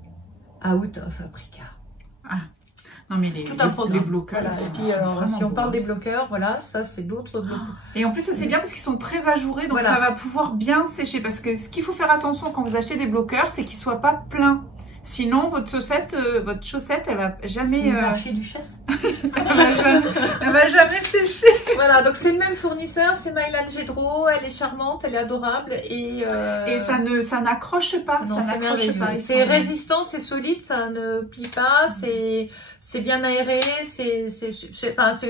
Out of Africa. Non, mais Tout un programme. les bloqueurs. Voilà. sont- Et puis, sont vraiment si on beaux. parle des bloqueurs, voilà, ça, c'est d'autres bloqueurs. Et en plus, ça c'est bien parce qu'ils sont très ajourés, donc Voilà. ça va pouvoir bien sécher. Parce que ce qu'il faut faire attention quand vous achetez des bloqueurs, c'est qu'ils ne soient pas pleins. Sinon, votre chaussette, elle va jamais, C'est l'archiduchesse. elle va jamais sécher. Voilà, donc c'est le même fournisseur, c'est Mylan Gédro, elle est charmante, elle est adorable et ça n'accroche pas. non, ça c'est n'accroche pas. merveilleux. Ils C'est sont- résistant, c'est solide, ça ne plie pas, c'est bien aéré, c'est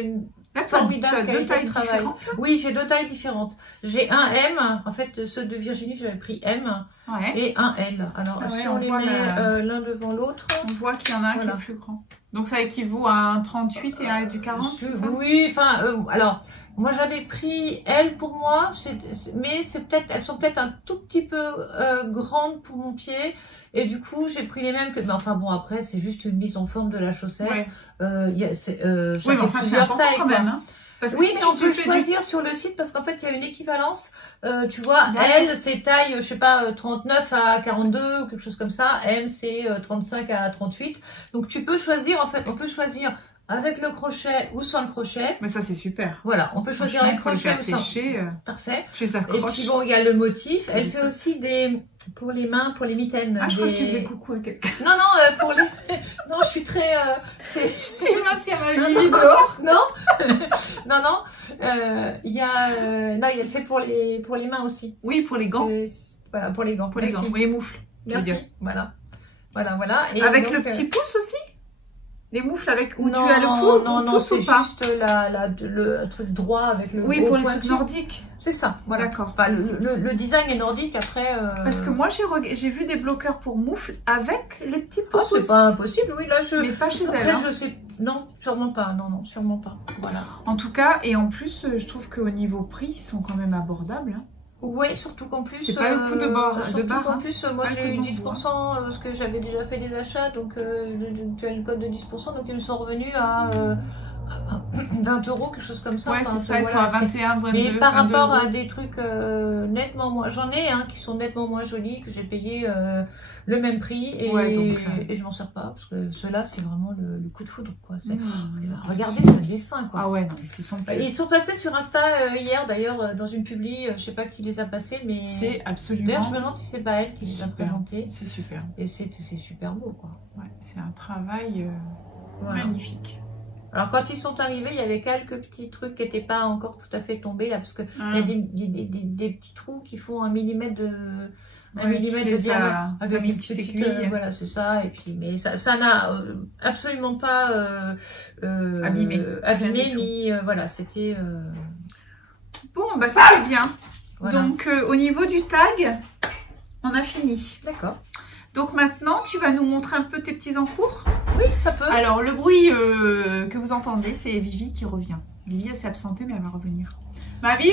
une Là, tu as formidable 2 qualité tailles de travail. différentes. Oui, j'ai 2 tailles différentes. J'ai un M, en fait ceux de Virginie j'avais pris M Ouais. et un L. Alors Ah ouais, si on on les voit met l'un devant l'autre. On voit qu'il y en a un Voilà. qui est plus grand. Donc ça équivaut à un 38 et un du 40, c'est ça? Oui, enfin, alors, moi j'avais pris L pour moi, mais elles sont peut-être un tout petit peu grandes pour mon pied. Et du coup, j'ai pris les mêmes que. Mais enfin bon, après, c'est juste une mise en forme de la chaussette. Ouais. Ça Oui, mais fait enfin, c'est plusieurs important tailles. quand quoi. même. Hein. Parce que Oui, si mais tu on peut fais choisir sur le site parce qu'en fait, il y a une équivalence. Tu vois, D'accord. L, c'est taille, je sais pas, 39 à 42 ou quelque chose comme ça. M, c'est 35 à 38. Donc, tu peux choisir, en fait, on peut choisir avec le crochet ou sans le crochet. Mais ça c'est super. Voilà, on peut choisir les crochets ou sans. Parfait. Et puis bon, il y a le motif. Elle fait aussi des pour les mains, pour les mitaines. Ah, je crois que tu faisais coucou à quelqu'un. Non, non, pour les. Non, je suis très. Je t'ai maintien ma vie dehors. Non, non, non. Il y a. Non, elle fait pour les mains aussi. Oui, pour les gants. Voilà, pour les gants. Pour les gants, pour les moufles. Merci. Voilà. Voilà, voilà. Et avec donc, le petit pouce aussi? Les moufles avec où non, tu as le pouce? Non, non, c'est juste le truc droit avec le. Oui, pour les trucs nordiques. C'est ça, voilà. D'accord. Enfin, le design est nordique après. Parce que moi j'ai vu des bloqueurs pour moufles avec les petits pouces. Oh, c'est pas impossible, oui, là je. Mais pas chez après, elle. Hein. Je sais. Non, sûrement pas. Non, non, sûrement pas. Voilà. En tout cas, et en plus, je trouve qu'au niveau prix, ils sont quand même abordables. Hein. Oui, surtout qu'en plus. C'est pas le coup de barre. Surtout qu'en plus, moi j'ai eu 10% parce que j'avais déjà fait des achats, donc tu as le code de 10%, donc ils me sont revenus à 20 €, quelque chose comme ça. Ouais, enfin, c'est ça, ils sont à 21, 22. Mais par rapport à des trucs nettement moins. J'en ai qui sont nettement moins jolis, que j'ai payé le même prix et, ouais, donc, et je m'en sers pas parce que ceux-là, c'est vraiment le coup de foudre, quoi. Regardez ce dessin, quoi. Ah ouais, non, mais c'est son plus. Ils sont passés sur Insta hier, d'ailleurs, dans une publi, je sais pas qui les a passés, mais. C'est absolument. D'ailleurs, je me demande si c'est pas elle qui les a présentés. C'est super. Et c'est super beau, quoi. Ouais, c'est un travail magnifique. Alors quand ils sont arrivés, il y avait quelques petits trucs qui n'étaient pas encore tout à fait tombés là, parce que il y a des petits trous qui font 1 millimètre de diamètre avec une petite aiguille. Voilà, c'est ça. Et puis, mais ça n'a absolument pas abîmé ni voilà, c'était. Bon, bah ça c'est bien. Voilà. Donc au niveau du tag, on a fini. D'accord. Donc maintenant, tu vas nous montrer un peu tes petits encours. Oui, ça peut. Alors, le bruit que vous entendez, c'est Vivi qui revient. Vivi, elle s'est absentée, mais elle va revenir. Ma Vivi,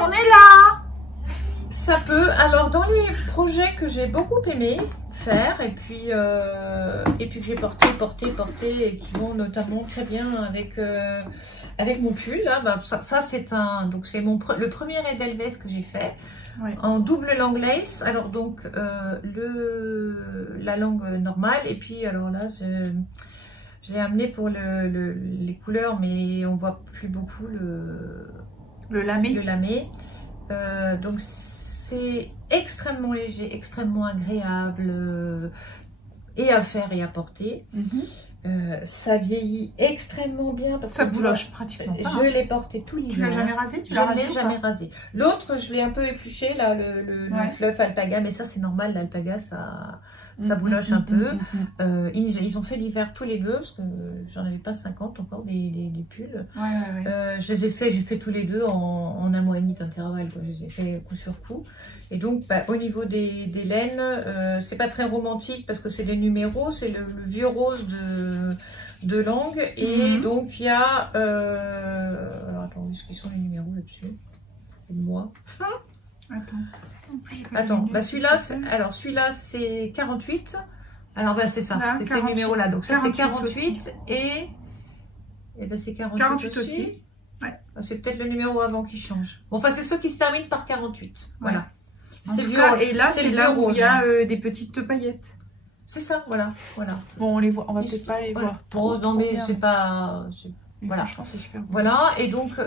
on est là! Ça peut. Alors, dans les projets que j'ai beaucoup aimé faire, et puis que j'ai porté, et qui vont notamment très bien avec mon pull, là, bah, ça c'est un... Donc, c'est le premier Edelweiss que j'ai fait. Ouais. En double langue lace, alors donc la langue normale, et puis alors là j'ai amené pour les couleurs, mais on voit plus beaucoup le lamé. Donc c'est extrêmement léger, extrêmement agréable et à faire et à porter. Ça vieillit extrêmement bien parce ça que bouloche pratiquement pas. Je l'ai porté tout l'hiver. Tu l'as jamais rasé? Je ne l'ai jamais rasé. L'autre, je l'ai un peu épluché, là, le fluff alpaga, mais ça c'est normal, l'alpaga ça bouloche un peu. Ils ont fait l'hiver tous les deux, parce que j'en avais pas 50 encore des pulls. J'ai fait tous les deux en 1 mois et demi d'intervalle, je les ai fait coup sur coup. Et donc au niveau des laines, c'est pas très romantique parce que c'est des numéros, c'est le vieux rose de langue. Et donc il y a alors attends, est-ce qu'ils sont les numéros là-dessus? Moi. Attends, bah celui-là c'est 48. Alors c'est ça, c'est ce numéro là. Donc ça c'est 48 et ben c'est 48 aussi. Ouais. C'est peut-être le numéro avant qui change. Bon, enfin c'est ceux qui se terminent par 48. Voilà. Ouais. C'est vieux. Et là c'est là où il y a des petites paillettes. C'est ça, voilà. Bon, on les voit, on va peut-être pas les voir. Trop, non mais c'est pas. Voilà, je pense c'est super. Voilà, et donc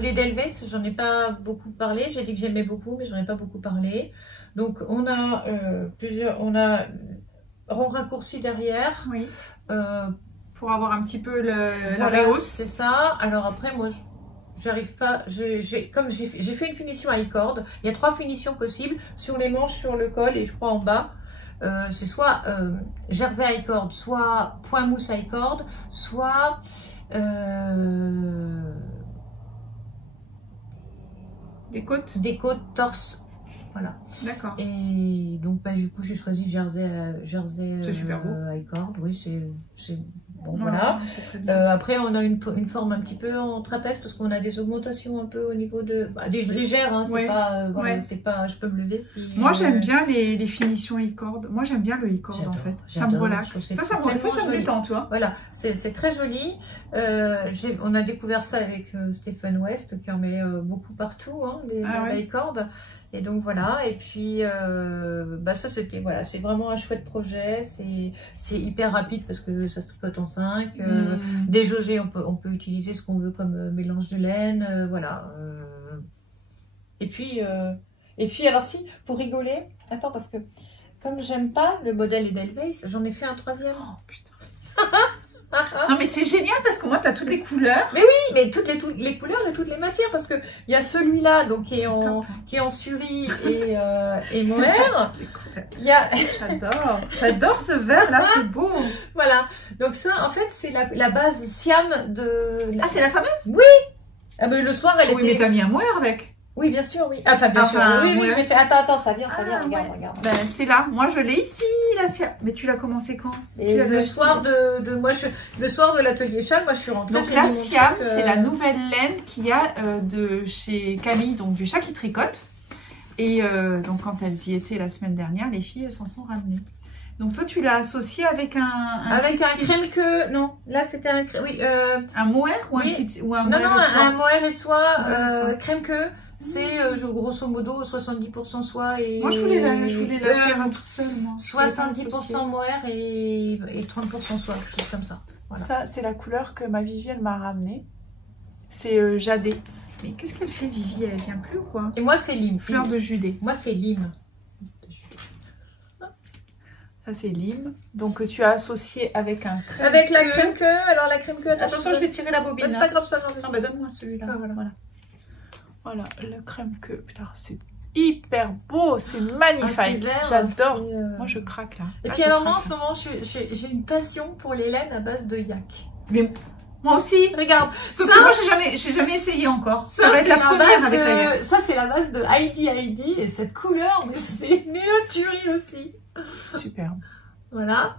l'Edelweiss, j'en ai pas beaucoup parlé. J'ai dit que j'aimais beaucoup, mais j'en ai pas beaucoup parlé. Donc on a on a raccourci derrière. Oui. Pour avoir un petit peu la rehausse. C'est ça. Alors après, moi, j'arrive pas. J'ai fait une finition à I-cord. Il y a 3 finitions possibles sur les manches, sur le col et je crois en bas. C'est soit jersey I-cord, soit point mousse I-cord, soit des côtes torse. Voilà. D'accord. Et donc du coup j'ai choisi jersey c'est super beau. I-cord. Oui, c'est bon, voilà. Après on a une forme un petit peu en trapèze parce qu'on a des augmentations un peu au niveau de des légères, hein, c'est pas c'est pas, je peux me lever si. Moi j'aime bien les finitions I-cord. Moi j'aime bien le I-cord en fait. Ça me relaxe. Ça me détend, tu vois. Voilà, c'est très joli. On a découvert ça avec Stephen West qui en met beaucoup partout, hein, des I-cord. Et donc voilà, et puis ça c'était, voilà, c'est vraiment un chouette projet, c'est hyper rapide parce que ça se tricote en 5, déjaugé, on peut utiliser ce qu'on veut comme mélange de laine, voilà. Et puis alors si, pour rigoler, attends parce que comme j'aime pas le modèle Edelweiss, j'en ai fait un 3e. Oh putain. Non mais c'est génial parce que moi tu as toutes les couleurs. Mais oui, mais toutes les couleurs et toutes les matières parce que il y a celui-là donc qui est en suri et mohair. J'adore ce vert là, c'est beau. Voilà. Donc ça en fait c'est la base Siam de. Ah c'est la fameuse. Oui. Ah mais le soir elle était. Oui mais t'as mis un mohair avec. Oui, bien sûr, oui. Enfin, bien sûr. Oui, j'ai fait. Attends, ça vient, regarde. Ben, c'est là. Moi, je l'ai ici, la Siam. Mais tu l'as commencé quand? Et le soir le soir de l'atelier châle, moi, je suis rentrée. Donc, la Siam, c'est la nouvelle laine qu'il y a de chez Camille, donc du chat qui tricote. Et donc, quand elles y étaient la semaine dernière, les filles, elles s'en sont ramenées. Donc, toi, tu l'as associé avec un crème que. Non, là, c'était un. Oui. Un mohair ou un non, un mohair et soie, crème que. C'est grosso modo 70% soie et. Moi je voulais la faire toute seule. Moi. 70% mohair et 30% soie, quelque chose comme ça. Voilà. Ça, c'est la couleur que ma Vivi elle m'a ramenée. C'est jadé. Mais qu'est-ce qu'elle fait, Vivi? Elle vient plus ou quoi? Et moi c'est lime. Fleur de Judée. Moi c'est lime. Ça c'est lime. Donc tu as associé avec un crème. Avec la crème que. Alors la crème que. Attention, je vais tirer la bobine. C'est pas grave, c'est pas grave. Non, bah donne-moi celui-là. Voilà, la crème que... Putain, c'est hyper beau, c'est magnifique. J'adore. Moi, je craque là. Et puis alors, moi, en ce moment, j'ai une passion pour les laines à base de yak. Mais moi aussi, regarde. Sauf que moi, j'ai jamais essayé encore. Ça va être la première avec la yak. Ça, c'est la base de Heidi. Et cette couleur, mais c'est une tuerie aussi. Superbe. Voilà.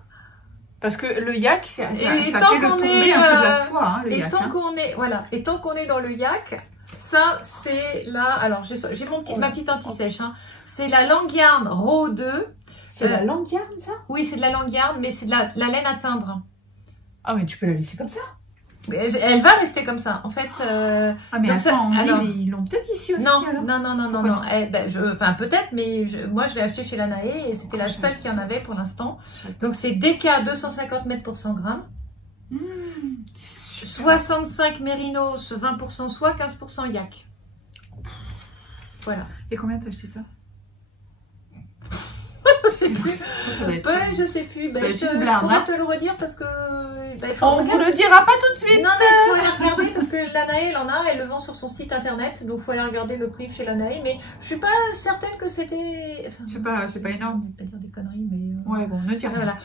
Parce que le yak, ça fait le tomber un peu de la soie, hein, le yak. Et tant qu'on est dans le yak... Ça, c'est là. Alors, j'ai ma petite anti-sèche. Hein. C'est la Langyarn Raw 2. C'est la Langyarn, ça? Oui, c'est de la Langyarn, mais c'est de la laine à teindre. Ah, mais tu peux la laisser comme ça? Elle va rester comme ça. En fait. Ah, mais attends, ils l'ont peut-être ici aussi. Non. Enfin, peut-être, mais moi, je l'ai acheté chez Lanae et c'était la seule qui en avait pour l'instant. Donc, c'est DK 250 mètres pour 100 grammes. 65 mérinos, 20% soie, 15% yak. Voilà. Et combien t'as acheté ça? Je sais plus. Ça doit être je sais plus. Je pourrais te le redire parce que. On vous le dira pas tout de suite. Non, mais il faut aller regarder parce que Lanae, elle le vend sur son site internet. Donc, il faut aller regarder le prix chez Lanae. Mais je suis pas certaine que c'était. Enfin, c'est pas énorme. Je vais pas dire des conneries, mais. Ouais, bon, ne dis rien. Voilà.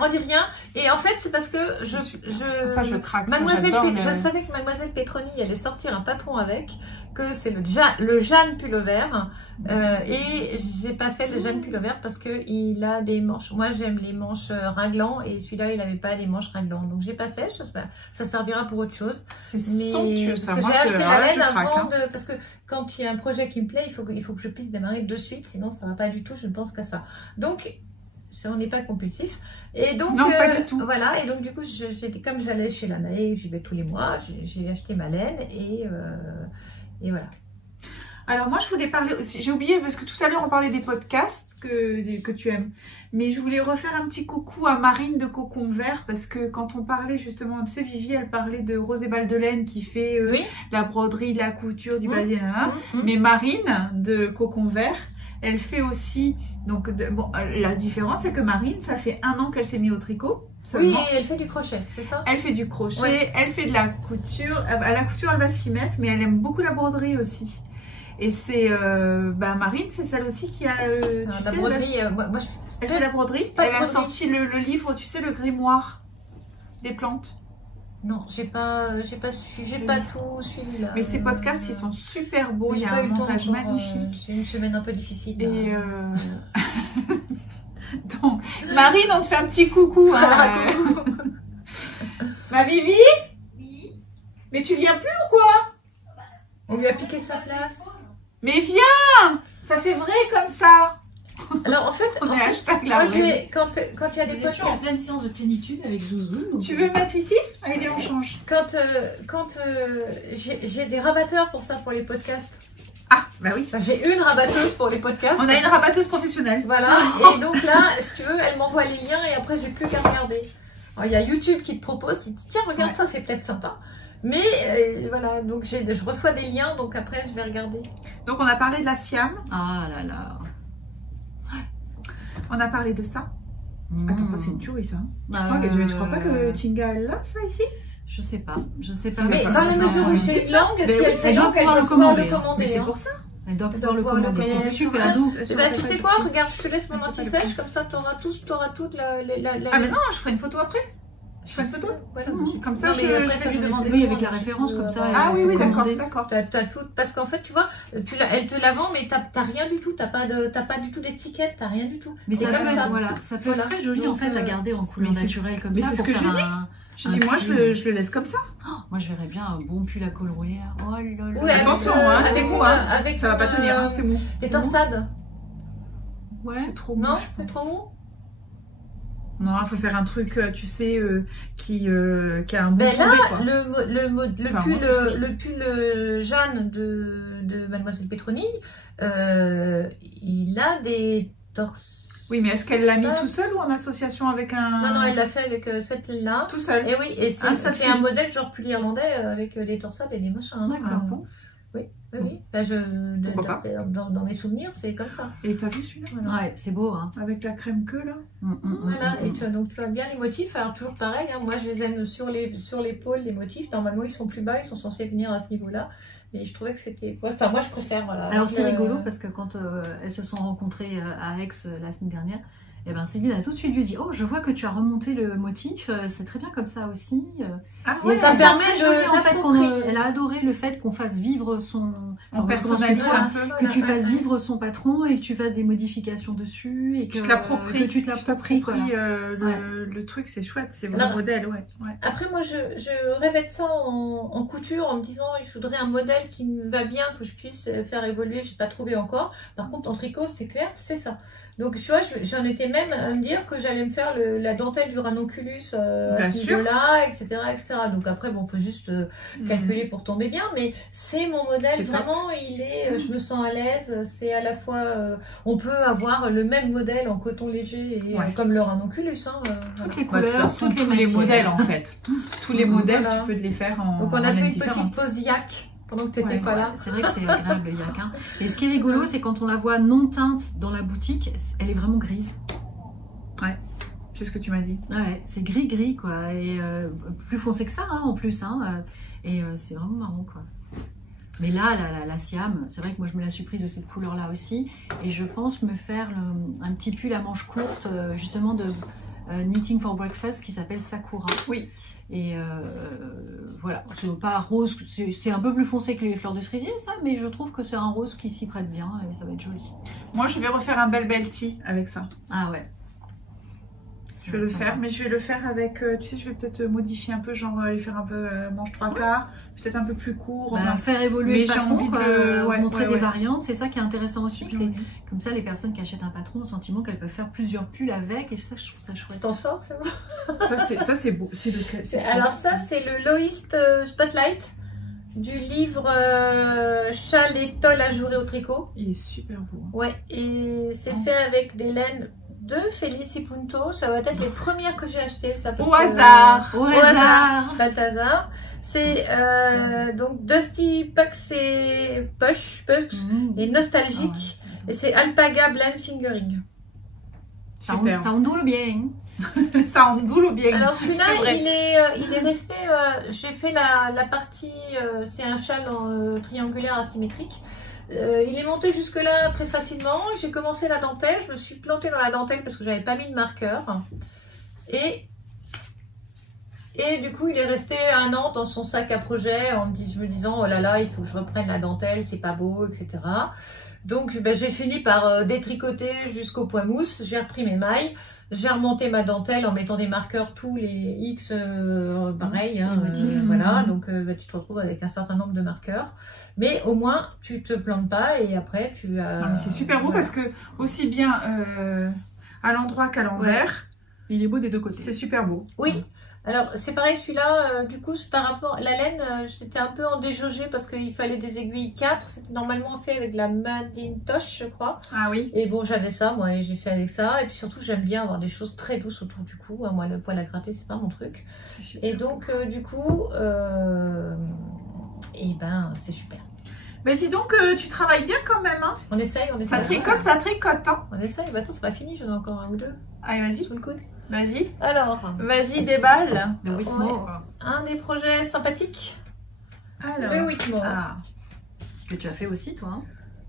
On dit rien. Et en fait, c'est parce que Ça, je craque. Je savais que Mademoiselle Petroni allait sortir un patron avec, que c'est le Jeanne Pullover. Et j'ai pas fait le Jeanne Pullover parce que il a des manches. Moi, j'aime les manches raglan et celui-là, il n'avait pas les manches raglan. Donc, j'ai pas fait. Ça servira pour autre chose. C'est somptueux, ça. Moi, j'ai acheté la laine avant parce que quand il y a un projet qui me plaît, il faut que je puisse démarrer de suite. Sinon, ça va pas du tout. Je ne pense qu'à ça. Donc, on n'est pas compulsif. Et donc, non, pas du tout. Voilà. Et donc, du coup, comme j'allais chez Lanae, j'y vais tous les mois. J'ai acheté ma laine et voilà. Alors moi je voulais parler aussi, j'ai oublié parce que tout à l'heure on parlait des podcasts que tu aimes, mais je voulais refaire un petit coucou à Marine de Cocon Vert parce que quand on parlait justement, tu sais Vivi elle parlait de Rosé Baldelaine qui fait la broderie, la couture, du basier, mais Marine de Cocon Vert elle fait aussi, donc la différence c'est que Marine ça fait 1 an qu'elle s'est mise au tricot. Seulement. Oui, elle fait du crochet, c'est ça? Elle fait du crochet, elle fait de la couture, à la couture elle va s'y mettre mais elle aime beaucoup la broderie aussi. Et c'est Marine, c'est celle aussi qui a la broderie. Elle fait la broderie. Elle a sorti le livre, tu sais, le grimoire des plantes. Non, j'ai pas tout suivi là. Mais ces podcasts, ils sont super beaux. Il y a un montage magnifique. J'ai une semaine un peu difficile. Et donc, Marine, on te fait un petit coucou. Hein. Ma Vivi? Oui. Mais tu viens plus ou quoi? On lui a piqué sa place. Mais viens! Ça fait vrai comme ça! Alors en fait, moi quand il y a des podcasts en pleine séance de plénitude avec Zouzou. Tu veux mettre ici? Allez, viens, on change. Quand j'ai des rabatteurs pour ça, pour les podcasts. Ah, bah oui. J'ai une rabatteuse pour les podcasts. On a une rabatteuse professionnelle. Voilà, et donc là, si tu veux, elle m'envoie les liens et après, j'ai plus qu'à regarder. Alors, il y a YouTube qui te propose, il dit tiens, regarde ça, c'est peut-être sympa. Mais voilà, donc je reçois des liens, donc après, je vais regarder. Donc, on a parlé de la Siam. Ah là là. On a parlé de ça. Attends, ça, c'est une tuerie, ça. Tu crois pas que Tinga, elle l'a, ça, ici? Je sais pas. Mais dans la mesure où c'est une langue, si elle fait langue, elle doit pouvoir le commander. Mais c'est pour ça. Elle doit pouvoir le commander. C'est super doux. Tu sais quoi, regarde, je te laisse mon anti-sèche, comme ça, t'auras tout Ah, mais non, je ferai une photo après. Je ferai une photo. Voilà. Comme ça, je vais lui demander. Oui, avec la référence, comme ça. Ah oui, d'accord. T'as tout, parce qu'en fait, tu vois, elle te la vend, mais t'as rien du tout, t'as pas du tout d'étiquette, t'as rien du tout. Mais c'est comme ça. Voilà, ça peut être très joli en fait à garder en couleur naturelle comme ça. C'est ce que je dis. Je dis, moi, je le laisse comme ça. Moi, je verrais bien un bon pull à col roulé. Oh là là. Oui, attention, c'est mou. Ça va pas tenir, c'est mou. Des torsades. Ouais. C'est trop mou. Non, c'est trop mou. Non, il faut faire un truc, tu sais, qui a un bon là, quoi. le pull Jeanne de Mademoiselle Pétronille, il a des torses. Oui, mais est-ce qu'elle l'a mis tout seul ou en association avec un... Non, elle l'a fait avec cette ligne-là. Tout seul. Et oui, et c'est un modèle genre pull irlandais avec des torsades et des machins. D'accord. Oui. Bah, dans mes souvenirs, c'est comme ça. Et t'as vu celui-là? Ouais, c'est beau. Hein. Avec la crème queue, là. Voilà, et donc tu as bien les motifs. Alors, toujours pareil, moi je les aime sur l'épaule, les motifs. Normalement, ils sont plus bas, ils sont censés venir à ce niveau-là. Mais je trouvais que c'était... Enfin, moi, je préfère, voilà. Alors, c'est rigolo parce que quand elles se sont rencontrées à Aix la semaine dernière, et ben Céline a tout de suite lui dit « Oh, je vois que tu as remonté le motif, c'est très bien comme ça aussi. » Et ça permet elle a adoré le fait qu'on fasse vivre son... On personnalise un peu. Que tu fasses vivre son patron et que tu fasses des modifications dessus et que tu te l'appropries. Le truc, c'est chouette, c'est votre modèle, ouais. Après, moi, je rêvais de ça en couture en me disant il faudrait un modèle qui me va bien, que je puisse faire évoluer. Je n'ai pas trouvé encore. Par contre, en tricot, c'est clair, c'est ça. Donc, tu vois, j'en étais même à me dire que j'allais me faire la dentelle du ranunculus à ce niveau-là, etc., etc. Donc après, bon, on peut juste calculer pour tomber bien, mais c'est mon modèle, vraiment, je me sens à l'aise. C'est à la fois, on peut avoir le même modèle en coton léger, comme le ranunculus. Toutes les couleurs, tous les modèles, en fait. Tous les modèles, tu peux les faire en... Donc on a fait une petite pause yak. Pendant que tu n'étais pas là. C'est vrai que c'est agréable le yak. Hein. Et ce qui est rigolo, c'est quand on la voit non teinte dans la boutique, elle est vraiment grise. Ouais, c'est ce que tu m'as dit. Ouais, c'est gris quoi. Et plus foncé que ça en plus. Hein. Et c'est vraiment marrant quoi. Mais là, la Siam, c'est vrai que moi je me la suis prise de cette couleur là aussi. Et je pense me faire un petit pull à manches courtes justement de Knitting for Breakfast qui s'appelle Sakura. Oui. Et voilà, c'est pas rose, c'est un peu plus foncé que les fleurs de cerisier ça, mais je trouve que c'est un rose qui s'y prête bien et ça va être joli. Moi je vais refaire un bel tee avec ça. Ah ouais. Je vais le faire, mais je vais le faire avec, tu sais, je vais peut-être modifier un peu, genre aller faire un peu manche 3/4, peut-être un peu plus court. Faire évoluer le patron, envie de montrer des variantes, c'est ça qui est intéressant aussi. Comme ça, les personnes qui achètent un patron ont le sentiment qu'elles peuvent faire plusieurs pulls avec, et ça, je trouve ça chouette. T'en sors, c'est bon. Ça, c'est beau. C'est lequel? Alors ça, c'est le Loïst Spotlight du livre Châle et toile ajourée au tricot. Il est super beau. Ouais, et c'est fait avec des laines de Felici Punto. Ça va être les premières que j'ai achetées. Ça, au hasard. Balthazar. C'est donc Dusty Pucks et Push et Nostalgique. Et c'est Alpaga Blend Fingering. Ça ondoule bien. Ça ondoule bien. Alors celui-là, il est resté. J'ai fait la partie. C'est un châle triangulaire asymétrique. Il est monté jusque là très facilement. J'ai commencé la dentelle. Je me suis plantée dans la dentelle parce que j'avais pas mis de marqueur. Et du coup, il est resté 1 an dans son sac à projet en me disant oh là là, il faut que je reprenne la dentelle, c'est pas beau, etc. Donc j'ai fini par détricoter jusqu'au point mousse. J'ai repris mes mailles. J'ai remonté ma dentelle en mettant des marqueurs tous les X, pareil, voilà, donc tu te retrouves avec un certain nombre de marqueurs, mais au moins tu te plantes pas et après tu as... C'est super beau parce que aussi bien à l'endroit qu'à l'envers, il est beau des deux côtés. C'est super beau. Oui, Alors, c'est pareil, celui-là, du coup, par rapport... La laine, j'étais un peu en déjaugé parce qu'il fallait des aiguilles 4. C'était normalement fait avec la Macintosh, je crois. Ah oui. Et bon, j'avais ça, moi, et j'ai fait avec ça. Et puis surtout, j'aime bien avoir des choses très douces autour du cou. Moi, le poil à gratter, c'est pas mon truc. Et donc, du coup, et ben, c'est super. Mais dis donc, tu travailles bien quand même, hein. On essaye. Ça tricote, hein. On essaye. Bah, attends, c'est pas fini, j'en ai encore un ou deux. Allez, vas-y. Sous le coude. Vas-y. Alors, Vas-y, déballe. Le Whitmore. un des projets sympathiques. Alors. Le Whitmore. Ah. Que tu as fait aussi, toi.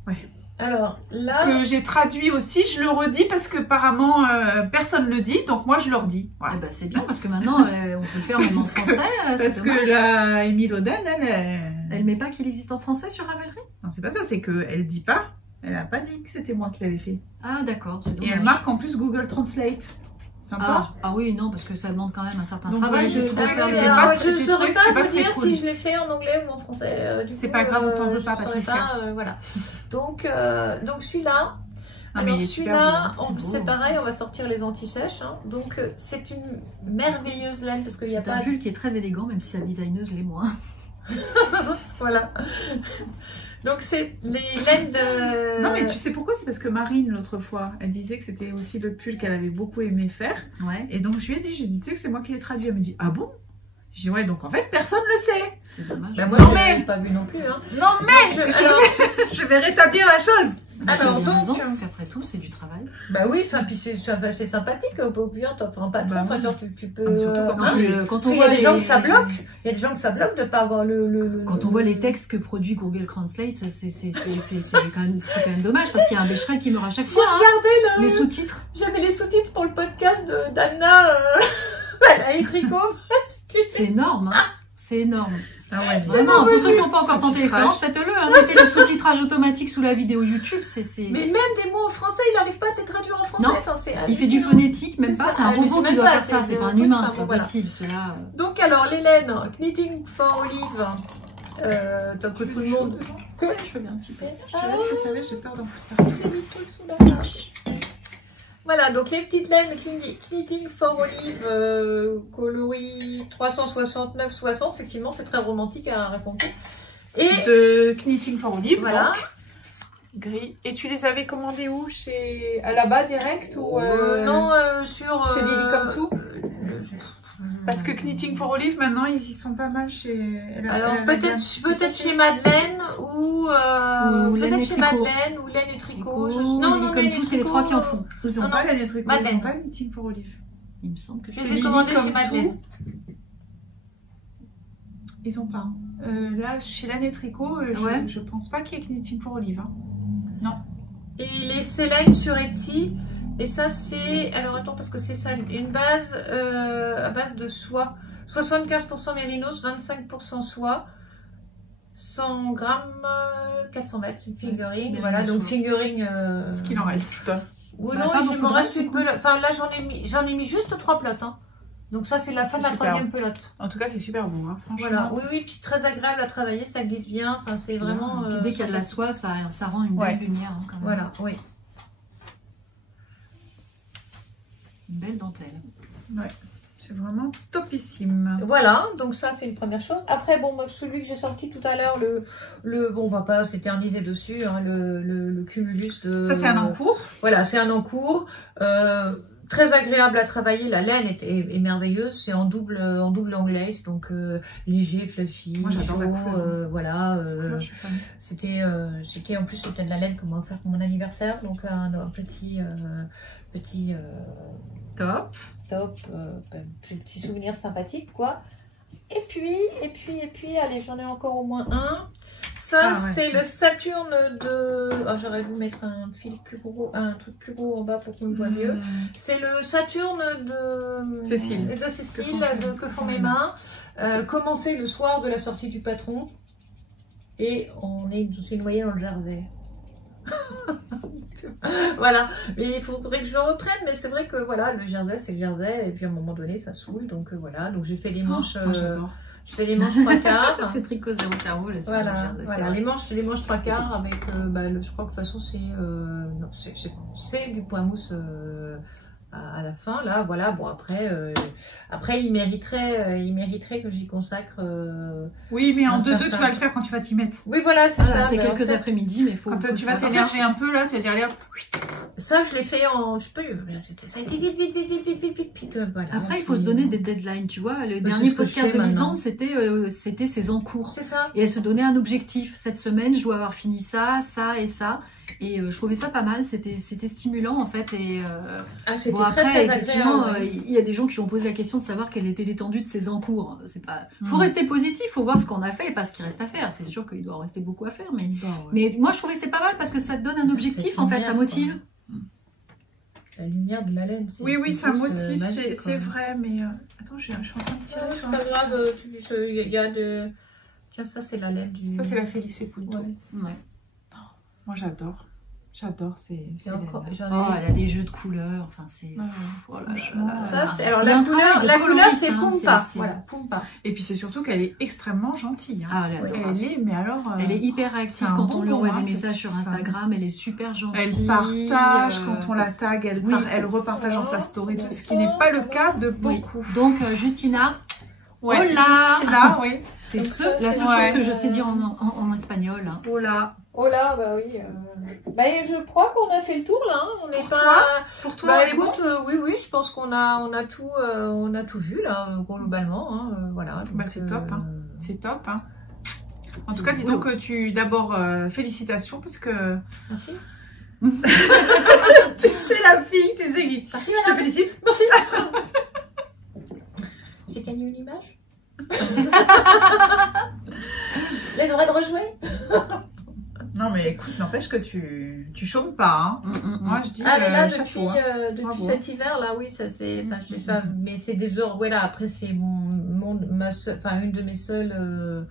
Hein. Alors, là... Que j'ai traduit aussi, je le redis parce que apparemment personne ne le dit, donc moi je le redis. Voilà. Ah bah, c'est bien parce que maintenant, on peut le faire même en français. Parce que la Émile Oden, Elle met pas qu'il existe en français sur Ravelry? Non, c'est pas ça, c'est qu'elle dit pas. Elle a pas dit que c'était moi qui l'avais fait. Ah d'accord, c'est Et dommage. elle marque en plus Google Translate. Sympa. Ah oui, non, parce que ça demande quand même un certain Donc, travail. ouais, je de trouvais faire que des- c'était alors, pas- je ne j'ai saurais trouvé que pas c'était pas vous très dire cool. si je l'ai fait en anglais ou en français. C'est pas grave, on t'en veut pas, je saurais Patricia. pas, voilà. Donc celui-là, Ah, mais il alors est celui-là, beau, hein. C'est c'est beau. pareil, on va sortir les anti-sèches. Hein. Donc c'est une merveilleuse laine parce qu'il n'y a C'est un pas... pull qui est très élégant, même si la designeuse l'est moins. Voilà. Donc c'est les laines de... Non mais tu sais pourquoi? C'est parce que Marine l'autre fois, elle disait que c'était aussi le pull qu'elle avait beaucoup aimé faire. Ouais, Et donc je lui ai dit, tu sais que c'est moi qui l'ai traduit. Elle me dit, ah bon? Je dis, ouais, donc en fait personne ne le sait. c'est dommage. Bah, moi Non, je mais- l'ai pas vu non plus. Hein. Non mais Donc, alors, je vais rétablir la chose. Mais tu as alors, bien raison, donc, parce qu'après tout, c'est du travail. bah oui, enfin puis c'est sympathique au pire, enfin pas trop, Bah enfin oui. genre tu peux... Surtout quand Non, Ah, puis, oui. quand Parce on qu'il y a voit des gens que ça les- bloque. Il y a des gens que ça bloque de pas avoir le... Quand on voit les textes que produit Google Translate, c'est quand même dommage parce qu'il y a un Becherel qui meurt à chaque J'ai fois. Hein. regardé Les sous-titres. J'avais les sous-titres pour le podcast d'Anna à Tricot. C'est énorme. Hein. C'est énorme. Ah ouais, Vraiment, pour ceux qui n'ont pas encore tenté Sous-titrage. l'expérience, faites-le. Hein. Mettez le sous-titrage automatique sous la vidéo YouTube. Mais même des mots en français, il n'arrive pas à te les traduire en français. Non. Enfin, c'est Il fait du hallucinant. phonétique, même C'est pas. ça. C'est un Ah, mais robot c'est qui même doit pas, faire ça. c'est C'est pas un truc, humain, enfin, c'est pas voilà. possible. Cela. Donc alors, l'Hélène, Knitting for Olive, tant que tout le monde... Ouais, je veux bien un petit peu. Je te laisse te servir, j'ai peur d'en foutre. Tous les trucs sous la tâche. Voilà, donc les petites laines Knitting for Olive, coloris 369,60, effectivement, c'est très romantique à raconter. Et De Knitting for Olive, voilà. donc. Gris. Et tu les avais commandés où? Chez... À là-bas direct ou non, sur... chez Lily Comme Tout? Parce que Knitting for Olive, maintenant, ils y sont pas mal chez... Alors peut-être chez Madeleine ou Laine peut-être et chez Tricot. Madeleine ou Laine et Tricot. Tricot, Non, Lily non, Comme Laine et Tout, c'est les Tricot, trois qui en font. Ils ont Non, pas non. la Tricot, ils Madeleine. ont pas Knitting for Olive. Il me semble que Je c'est. les ai Lily commandés Comme chez Madeleine. Ils ont pas. Là, chez Laine Tricot, Ouais. je pense pas qu'il y ait Knitting for Olive. Hein. Et les Célènes sur Etsy. Et ça c'est... Alors attends, parce que c'est ça, une base à base de soie. 75% mérinos, 25% soie. 100 grammes, 400 mètres, une fingering. Ouais, Voilà, donc soie. fingering... Ce qu'il en reste. Oui, Bah, non, pas il beaucoup m'en de reste reste, une pelote. Enfin, là, j'en ai mis juste 3 pelotes. Hein. Donc ça, c'est la fin de la C'est super. 3e pelote. En tout cas, c'est super beau, hein, franchement. Voilà, oui, oui, puis très agréable à travailler, ça glisse bien. Enfin, c'est vraiment... Puis dès qu'il y a de la soie, ça rend une Ouais. belle lumière. Hein, quand même. Voilà, oui. Une belle dentelle. C'est vraiment topissime. Voilà, donc ça, c'est une première chose. Après, bon, moi, celui que j'ai sorti tout à l'heure, bon, on va pas s'éterniser dessus, hein, le cumulus de... Ça, c'est un encours. Voilà, c'est un encours. Très agréable à travailler, la laine est merveilleuse, c'est en double anglaise, donc léger, fluffy, Moi, j'adore la chaud, couleur. voilà. Moi, je suis fan. C'était en plus c'était de la laine qu'on m'a offert pour mon anniversaire, donc un petit Top. top, petit souvenir sympathique quoi. Et puis, allez, j'en ai encore au moins un. Ça, Ah ouais. c'est le Saturne de... Oh, j'aurais dû mettre un fil plus gros, un truc plus gros en bas pour qu'on le voit mieux. C'est le Saturne de Cécile. Que font mes mains. Commencé le soir de la sortie du patron. Et on s'est noyé dans le jersey. Voilà, mais il faudrait que je le reprenne, mais c'est vrai que voilà, le jersey c'est le jersey, et puis à un moment donné ça saoule, donc voilà, donc j'ai fait des manches, Moi, j'adore. je fais des manches 3/4. C'est tricot zéro cerveau là. Voilà, voilà, les manches 3/4 avec, je crois que de toute façon c'est du point mousse à la fin. Là, voilà. Bon, après, il mériterait que j'y consacre. Oui, mais en 2-2, tu vas le faire quand tu vas t'y mettre. Oui, voilà, c'est ça. C'est quelques après-midi, mais faut. Quand tu vas t'énerver un peu là, tu vas dire allez hop. Ça, je l'ai fait en. Je sais pas, ça a été vite. Puis voilà. Après, il faut se donner des deadlines, tu vois. Le dernier podcast de Lisanne, c'était ses encours. C'est ça. Et elle se donnait un objectif. Cette semaine, je dois avoir fini ça, ça et ça. Et je trouvais ça pas mal. C'était stimulant en fait. Et c'était bon, après, très effectivement, agréable. Il y a des gens qui ont posé la question de savoir quelle était l'étendue de ses encours. C'est pas. Faut rester positif. Faut voir ce qu'on a fait et pas ce qu'il reste à faire. C'est sûr qu'il doit en rester beaucoup à faire, mais moi, je trouvais que c'était pas mal parce que ça te donne un objectif. En fait, ça motive. La lumière de la laine. Oui, ça motive, c'est vrai, mais attends, je suis en train de tirer. C'est pas grave, il y a de. Tiens, ça c'est la laine du. Ça c'est la Félice Punto. Ouais. Moi j'adore. J'adore, c'est elle a des jeux de couleurs, enfin c'est... Alors la couleur c'est Pumpa. Voilà, Pumpa. Et puis c'est surtout qu'elle est extrêmement gentille. Hein. Ah, elle est hyper réactive quand on lui envoie des messages sur Instagram, elle est super gentille. Elle partage, quand on la tag, elle repartage dans sa story, ce qui n'est pas le cas de beaucoup. Donc Justina, Justina, oui. C'est la seule chose que je sais dire en espagnol. Hola, bah oui. Je crois qu'on a fait le tour là. On est Pour toi, écoute, oui, je pense qu'on a tout vu là globalement. Hein, voilà. C'est top, hein. C'est top, hein. En tout cas, dis donc que d'abord félicitations parce que. Merci. Tu sais la fille, tu sais qui. Merci, je te félicite. Merci. J'ai gagné une image. J'ai le droit de rejouer. Non mais écoute, n'empêche que tu chômes pas. Hein. Moi je dis. Mais là depuis cet hiver là, oui, ça c'est. Mais c'est des heures. Voilà, après c'est une de mes seules.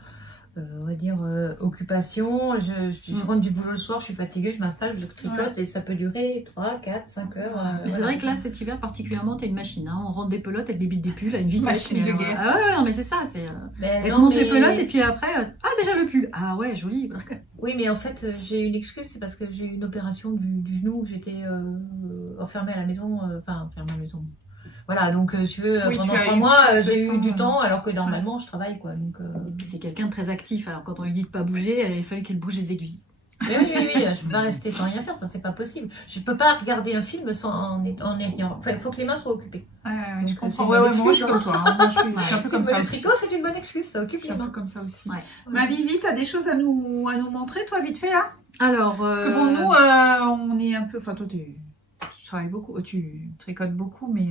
On va dire occupation, je rentre du boulot le soir, je suis fatiguée, je m'installe, je tricote et ça peut durer 3, 4, 5 heures. C'est vrai que là cet hiver particulièrement t'as une machine, hein. On rentre des pelotes, elle débite des pulls à une vitesse. Machine de guerre. Ah ouais, non mais c'est ça, elle monte les pelotes et puis après, déjà le pull. Ah ouais, joli. Oui mais en fait j'ai une excuse, c'est parce que j'ai eu une opération du genou, j'étais enfermée à la maison, enfermée à la maison. Voilà, donc si tu veux, pendant 3 mois, j'ai eu du temps, alors que normalement, je travaille, quoi. Donc, c'est quelqu'un de très actif, alors quand on lui dit de pas bouger, il fallait qu'elle bouge les aiguilles. Mais oui, je peux pas rester sans rien faire, ça c'est pas possible. Je peux pas regarder un film en ayant... Enfin, il faut que les mains soient occupées. Je comprends. Moi je suis comme toi. Moi, je suis un peu comme ça. Le tricot, c'est une bonne excuse, ça occupe les mains. Comme ça aussi. Ma Vivi, t'as des choses à nous montrer, toi, vite fait, là? Alors... Parce que bon, nous, on est un peu... Enfin, toi, tu travailles beaucoup, tu tricotes beaucoup, mais...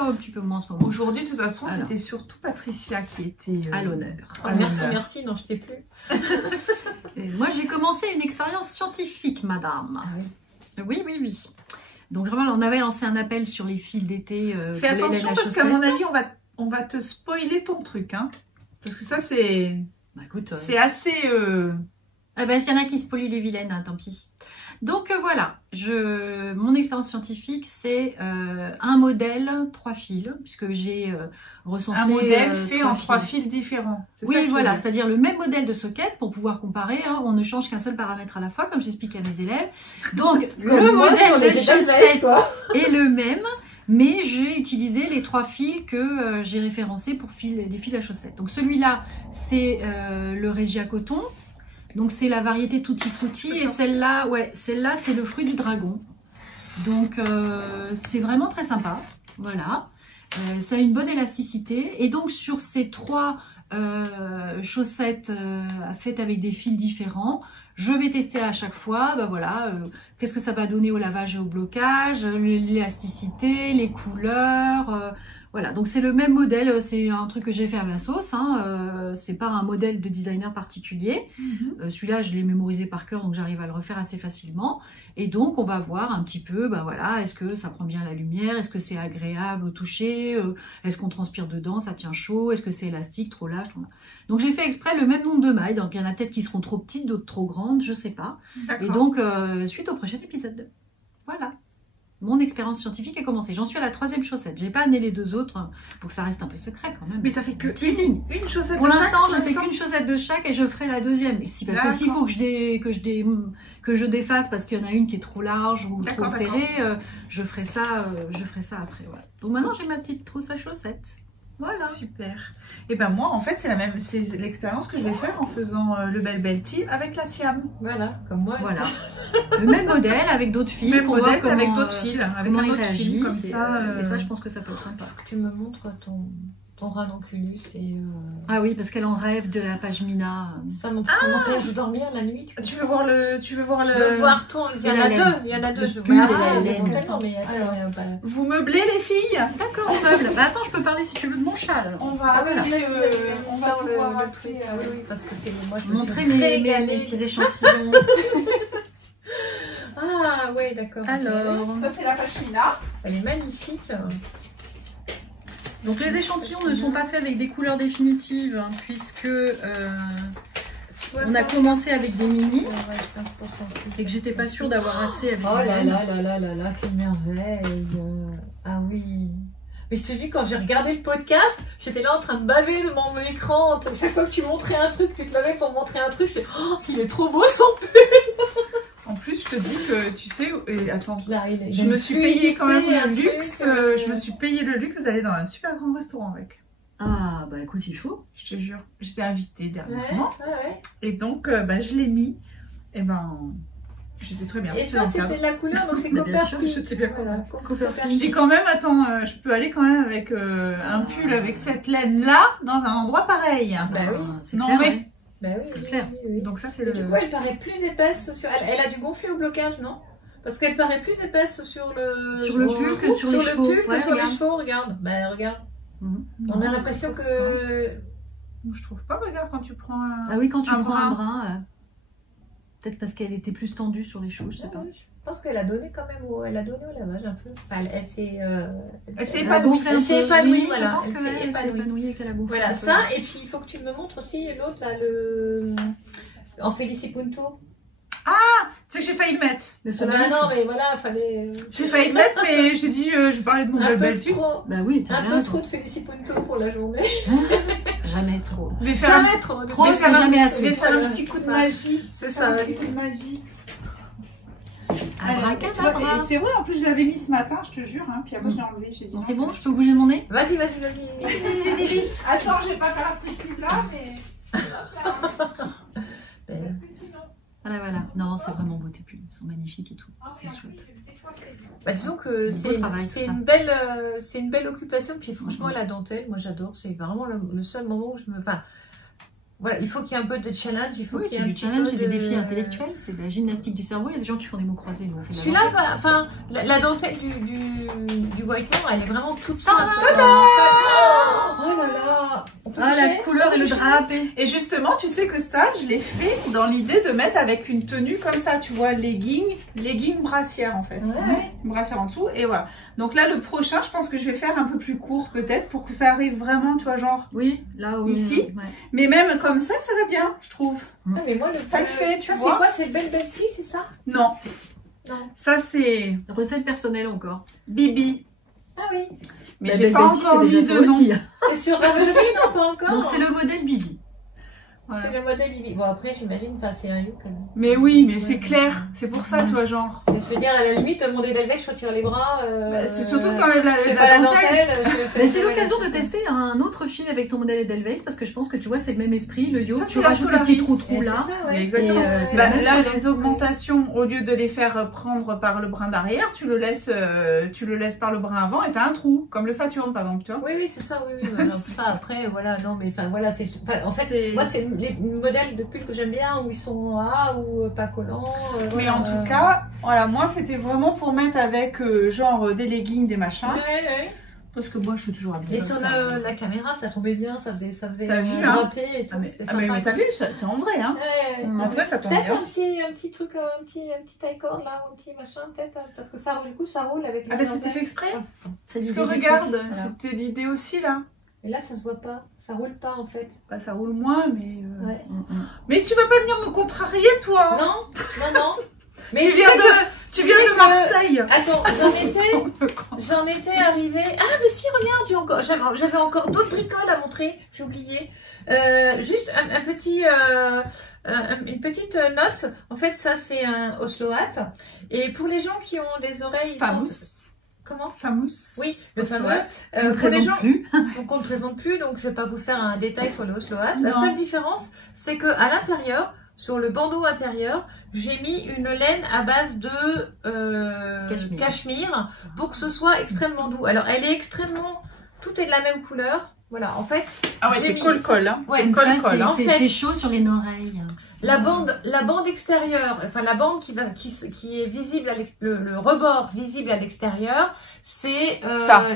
un petit peu moins en ce moment. Aujourd'hui, de toute façon, c'était surtout Patricia qui était... à l'honneur. Merci, non, je t'ai plus. Moi, j'ai commencé une expérience scientifique, madame. Oui. Donc, vraiment, on avait lancé un appel sur les fils d'été. Fais attention, parce qu'à mon avis, on va te spoiler ton truc, hein. Parce que ça, c'est... c'est assez... Ah ben, s'il y en a qui spoilent les vilaines, hein, tant pis. Donc voilà, mon expérience scientifique, c'est un modèle 3 fils, puisque j'ai recensé... Un modèle fait en 3 fils différents. Oui, voilà, c'est-à-dire le même modèle de socket pour pouvoir comparer. Hein, on ne change qu'un seul paramètre à la fois, comme j'explique à mes élèves. Donc, le modèle de chaussette est le même, mais j'ai utilisé les 3 fils que j'ai référencés pour les fils à chaussettes. Donc celui-là, c'est le Regia Coton. Donc c'est la variété Tutti Frutti et celle-là, c'est le fruit du dragon. Donc c'est vraiment très sympa, voilà. Ça a une bonne élasticité et donc sur ces 3 chaussettes faites avec des fils différents, je vais tester à chaque fois, qu'est-ce que ça va donner au lavage et au blocage, l'élasticité, les couleurs. Voilà, donc c'est le même modèle, c'est un truc que j'ai fait à ma sauce, hein, c'est pas un modèle de designer particulier. Celui-là, je l'ai mémorisé par cœur, donc j'arrive à le refaire assez facilement. Et donc, on va voir un petit peu, est-ce que ça prend bien la lumière, est-ce que c'est agréable au toucher, est-ce qu'on transpire dedans, ça tient chaud, est-ce que c'est élastique, trop large, tout. Donc j'ai fait exprès le même nombre de mailles, donc il y en a peut-être qui seront trop petites, d'autres trop grandes, je sais pas. Et donc, suite au prochain épisode. Voilà. Mon expérience scientifique a commencé. J'en suis à la 3e chaussette. J'ai pas amené les 2 autres pour que ça reste un peu secret quand même. Mais t'as fait que une chaussette pour l'instant, j'ai fait qu'une chaussette de chaque et je ferai la 2e. Parce que s'il faut que que je défasse parce qu'il y en a une qui est trop large ou trop D'accord. serrée, je ferai ça après. Voilà. Donc maintenant j'ai ma petite trousse à chaussettes. Voilà. Super. Et ben moi, en fait, c'est l'expérience que je vais faire en faisant le Bell Tea avec la Siam. Voilà, comme moi. Voilà. Le même modèle avec d'autres fils. Même pour modèle voir avec comment, d'autres fils, avec comment un ils autre fil, réagissent. comme ça. Et ça, je pense que ça peut être sympa. Faut que tu me montres ton ranonculus et Ah oui, parce qu'elle en rêve de la pashmina. ça m'empêche de dormir la nuit. Tu veux voir le... Je veux voir tout. Il y en a deux. Il y en a deux. Je pull et la regarde laine. tellement, mais Vous meublez les filles? D'accord, on meuble. Bah attends, je peux parler si tu veux de mon chat. Alors. On va voilà. on va pouvoir le truc. Oui, parce que c'est moi je me Montrer suis mes régalée. petits échantillons. Ah ouais, d'accord. Alors, ça c'est la pashmina. Elle est magnifique. donc les échantillons ne sont pas faits avec des couleurs définitives, hein, puisque on a commencé avec des mini et que j'étais pas sûre d'avoir assez avec Oh les là laines. là, quelle merveille. Ah oui. Mais je te dis, quand j'ai regardé le podcast, j'étais là en train de baver devant mon écran. Chaque fois que tu montrais un truc, tu te levais pour montrer un truc, j'étais, oh, il est trop beau son pull. En plus, je te dis que, tu sais, et attends, Là, je me suis payé quand même un le truc, luxe, je me suis payé le luxe d'aller dans un super grand restaurant avec. Ah bah écoute, il faut. Je te jure, j'étais invitée Ouais, dernièrement. ouais. Et donc, je l'ai mis. Et ben, j'étais très bien. Et C'est ça, dans le c'était cadre. de la couleur, donc c'est Bah, bien Copper sûr, Pink. j'étais bien Voilà, Copper Je Pink. dis quand même, attends, je peux aller quand même avec un pull avec cette laine-là dans un endroit pareil. Bah oui. C'est Non, clair. mais- Ouais. Bah oui, C'est oui, clair. oui, oui. Donc ça, c'est Et le... du coup, elle paraît plus épaisse sur... Elle a dû gonfler au blocage, non? Parce qu'elle paraît plus épaisse sur le... Sur le pull que sur les chevaux. le pull que Ouais, sur les regarde. chevaux, regarde. Bah regarde. Mhm. On a l'impression que... Je trouve pas, regarde, quand tu prends un... Ah oui, quand tu Un prends un brin. brin, peut-être parce qu'elle était plus tendue sur les chevaux, je sais pas. Je pense qu'elle a donné quand même au lavage un peu. Enfin, elle s'est... Elle s'est Elle a épanouie. gonflé un Elle s'est peu. épanouie, Oui, voilà. je pense Elle que s'est elle s'est épanouie. épanouie et qu'elle a gonflé Voilà, un peu. ça. Et puis, il faut que tu me montres aussi l'autre, là, le... En Felicipunto. Tu sais que j'ai failli le mettre. Mais Ah cela, bah non, mais voilà, fallait... J'ai failli le mettre, mais j'ai dit, je parlais de mon Un peu bel tube. trop... bah oui, t'as Un bien peu raison. trop de Felicipunto pour la journée. Jamais trop. Je vais faire un... Jamais trop. Trop, je vais c'est faire un- jamais Je assez. vais faire un Voilà, petit coup de ça. magie. C'est Faire un ça. petit coup de magie. Abracadabra. Et c'est vrai, en plus, je l'avais mis ce matin, je te jure. Hein, puis après, je l'ai enlevé. J'ai dit, Bon, non, c'est bon, je peux bouger mon nez? Vas-y. Vite. Attends, je vais pas faire la striptease là, mais... Ben, Voilà. Non, c'est vraiment beau tes pulls. Ils sont magnifiques et tout. C'est chouette. Bah, disons que Beau travail, tout c'est ça. une belle occupation. Puis franchement, la dentelle, moi j'adore. C'est vraiment le seul moment où je me... Enfin, voilà, il faut qu'il y ait un peu de challenge. Il faut Oui, qu'il y c'est ait un du petit challenge, peu c'est des de- défis intellectuels, c'est de la gymnastique du cerveau. Il y a des gens qui font des mots croisés, nous on fait de la Celui-là, dentelle. bah, enfin, la dentelle du Whitemore, elle est vraiment toute simple. Oh là là. On peut Ah, toucher la couleur et le drapé. Et justement, tu sais que ça, je l'ai fait dans l'idée de mettre avec une tenue comme ça, tu vois, legging brassière en fait. Ouais. Brassière en dessous, et voilà. Donc là, le prochain, je pense que je vais faire un peu plus court peut-être pour que ça arrive vraiment, tu vois, genre. Oui, là où Ici. Ouais. Mais même comme ça va bien, je trouve. Ah, mais moi, Ça le fait, tu ça, vois. c'est quoi? C'est le Bell Tea, c'est ça? Non, Non. ça c'est Recette personnelle encore. Bibi. Ah oui. Mais La j'ai Belle pas Betty, encore c'est déjà mis toi de nom. aussi. C'est sur Ravelry, non, pas encore. Donc c'est le modèle Bibi. Voilà. C'est le modèle Bibi. Bon, après, j'imagine, enfin, c'est un look. Mais oui, mais Ouais. c'est clair. C'est pour ça, tu vois, genre. Je veux dire, à la limite, mon Edelweiss, je retire les bras. Bah, c'est surtout que t'enlèves la je fais pas la dentelle. dentelle. Mais c'est l'occasion de tester un autre fil avec ton modèle Edelweiss parce que je pense que tu vois c'est le même esprit, le yo, Ça, tu c'est la rajoutes les petits Solaris. trous là. Exactement. Et, c'est Bah, la même là, chose, les augmentations, au lieu de les faire prendre par le brin d'arrière, tu le laisses par le brin avant et t'as un trou, comme le Saturne par exemple, tu vois. Oui, c'est ça, oui. Alors, ça, après, voilà, non, mais enfin, voilà, c'est. En fait, C'est- moi, c'est les modèles de pulls que j'aime bien où ils sont A ou pas collants. Mais en tout cas, voilà, moi c'était vraiment pour mettre avec genre des leggings, des machins, Ouais. parce que moi je suis toujours habillée Et comme sur ça. la caméra, ça tombait bien, ça faisait T'as vu, hein drapé et tout, Ah, mais, c'était ah, mais sympa. t'as vu, c'est en vrai, hein. Ouais. En vrai, ça tombe Peut-être bien. un petit truc, un petit taille-corde là, un petit machin, peut-être, parce que ça, du coup, ça roule avec Ah le bah c'était fait exprès. C'est Parce l'idée que du regarde, truc. Voilà. c'était l'idée aussi là. Mais là, ça se voit pas, ça roule pas en fait. Bah ça roule moins, mais... Ouais. Mais tu vas pas venir me contrarier, toi. Ah. Non. Mais tu viens de Marseille. Attends, j'en étais arrivée. Ah, mais si, regarde, j'avais encore d'autres bricoles à montrer. J'ai oublié. Juste une petite note. En fait, ça, c'est un Osloat. Et pour les gens qui ont des oreilles... Comment? Famous. Oui, le fameux. Pour les gens plus. Donc on ne présente plus, donc je ne vais pas vous faire un détail sur le Osloat. La seule différence, c'est que à l'intérieur, sur le bandeau intérieur, j'ai mis une laine à base de cachemire pour que ce soit extrêmement doux. Alors elle est extrêmement, tout est de la même couleur. Voilà, en fait. Ah ouais, c'est col-col. Hein. Ouais, c'est chaud sur les oreilles. La bande extérieure, enfin la bande qui est visible, le rebord visible à l'extérieur, c'est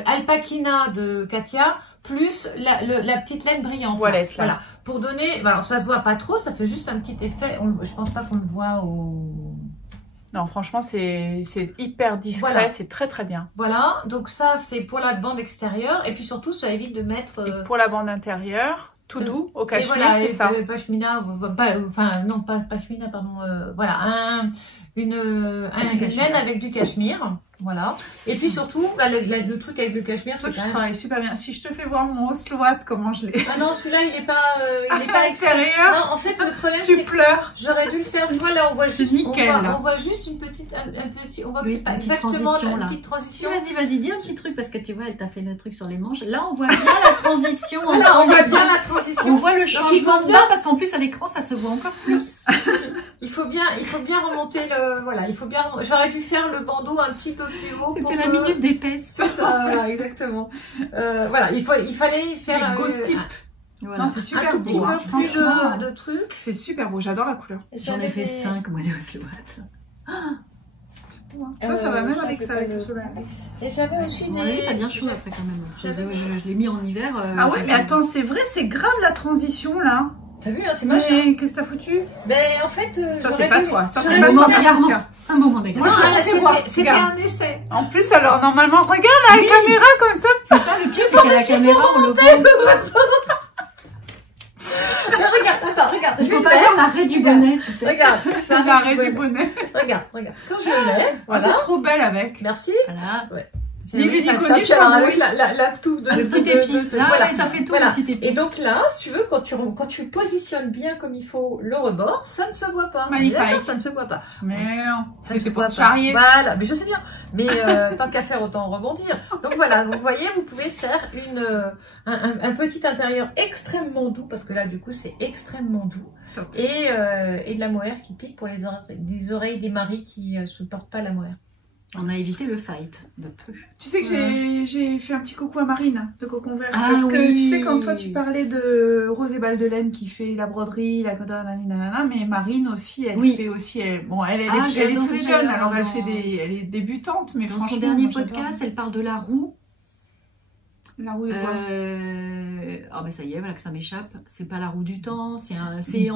Alpaquina de Katia plus la petite laine brillante. Voilà. Pour donner, alors ça se voit pas trop, ça fait juste un petit effet. Je pense pas qu'on le voit au. Non, franchement, c'est hyper discret, voilà. C'est très très bien. Voilà, donc ça c'est pour la bande extérieure et puis surtout ça évite de mettre. Et pour la bande intérieure. Tout doux, au cachemire, voilà, c'est ça. Pashmina, enfin non pas pashmina, pardon, voilà, une laine avec du cachemire, voilà. Et puis surtout, le truc avec le cachemire, c'est quand même... travaille super bien. Si je te fais voir mon Osloat, comment je l'ai... Ah non, celui-là, il est pas extérieur. Non, en fait, le problème, tu pleures. J'aurais dû le faire, tu vois, là, on voit juste, nickel, on voit juste une petite, on voit que c'est pas exactement une petite transition. Vas-y, dis un petit truc, parce que tu vois, elle t'a fait le truc sur les manches. Là, on voit bien la transition. Voilà, on voit bien la transition. On voit le changement de bain, parce qu'en plus, à l'écran, ça se voit encore plus. Il faut bien remonter voilà, j'aurais dû faire le bandeau un petit peu plus haut. C'était la minute d'épaisse. C'est ça, voilà, exactement. Voilà, il fallait faire gossip. Voilà. Non, c'est super un beau. petit peu plus de trucs. C'est super beau, j'adore la couleur. J'en ai fait 5, moi, des Osloat. Ça va même avec ça, avec le soleil. Et j'avais aussi des... Oui, t'as bien chaud après quand même. Je l'ai mis en hiver. Ah ouais, mais attends, c'est vrai, c'est grave la transition là. T'as vu, hein, c'est moche. Qu'est-ce que t'as foutu? Ben en fait, ça c'est pas toi. Ça c'est un moment d'égarement. Un moment d'égarement. C'était un essai. En plus, alors normalement, regarde la caméra comme ça. C'est ça le pire, c'est que la caméra, on le voit. Regarde. Il faut pas faire l'arrêt du bonnet, tu sais. Regarde, l'arrêt du bonnet. Regarde. Quand je le mets, voilà. Tu es trop belle avec. Merci. Voilà. Ouais. Ni vu ni connu, avec la touffe de le petit épi. Voilà, ça fait tout le petit épi. Et donc là, si tu veux, quand tu positionnes bien comme il faut le rebord, ça ne se voit pas. Magnifique. Ça ne se voit pas. Mais non, c'était pour charrier. Voilà, mais je sais bien. Mais tant qu'à faire, autant rebondir. Donc voilà, donc vous voyez, vous pouvez faire un petit intérieur extrêmement doux, parce que là, du coup, c'est extrêmement doux. Et de la mohair qui pique pour les oreilles des maris qui ne supportent pas la mohair. On a évité le fight de peu. Tu sais que j'ai fait un petit coucou à Marine de Cocon Vert. Ah, parce que tu sais, quand toi tu parlais de Rose et Baldelaine qui fait la broderie, la nanana, mais Marine aussi, elle fait aussi. Elle est toute jeune, alors elle est débutante, mais dans son dernier podcast, elle parle de la roue. La roue de quoi? Ah ben ça y est, voilà que ça m'échappe. C'est pas la roue du temps, en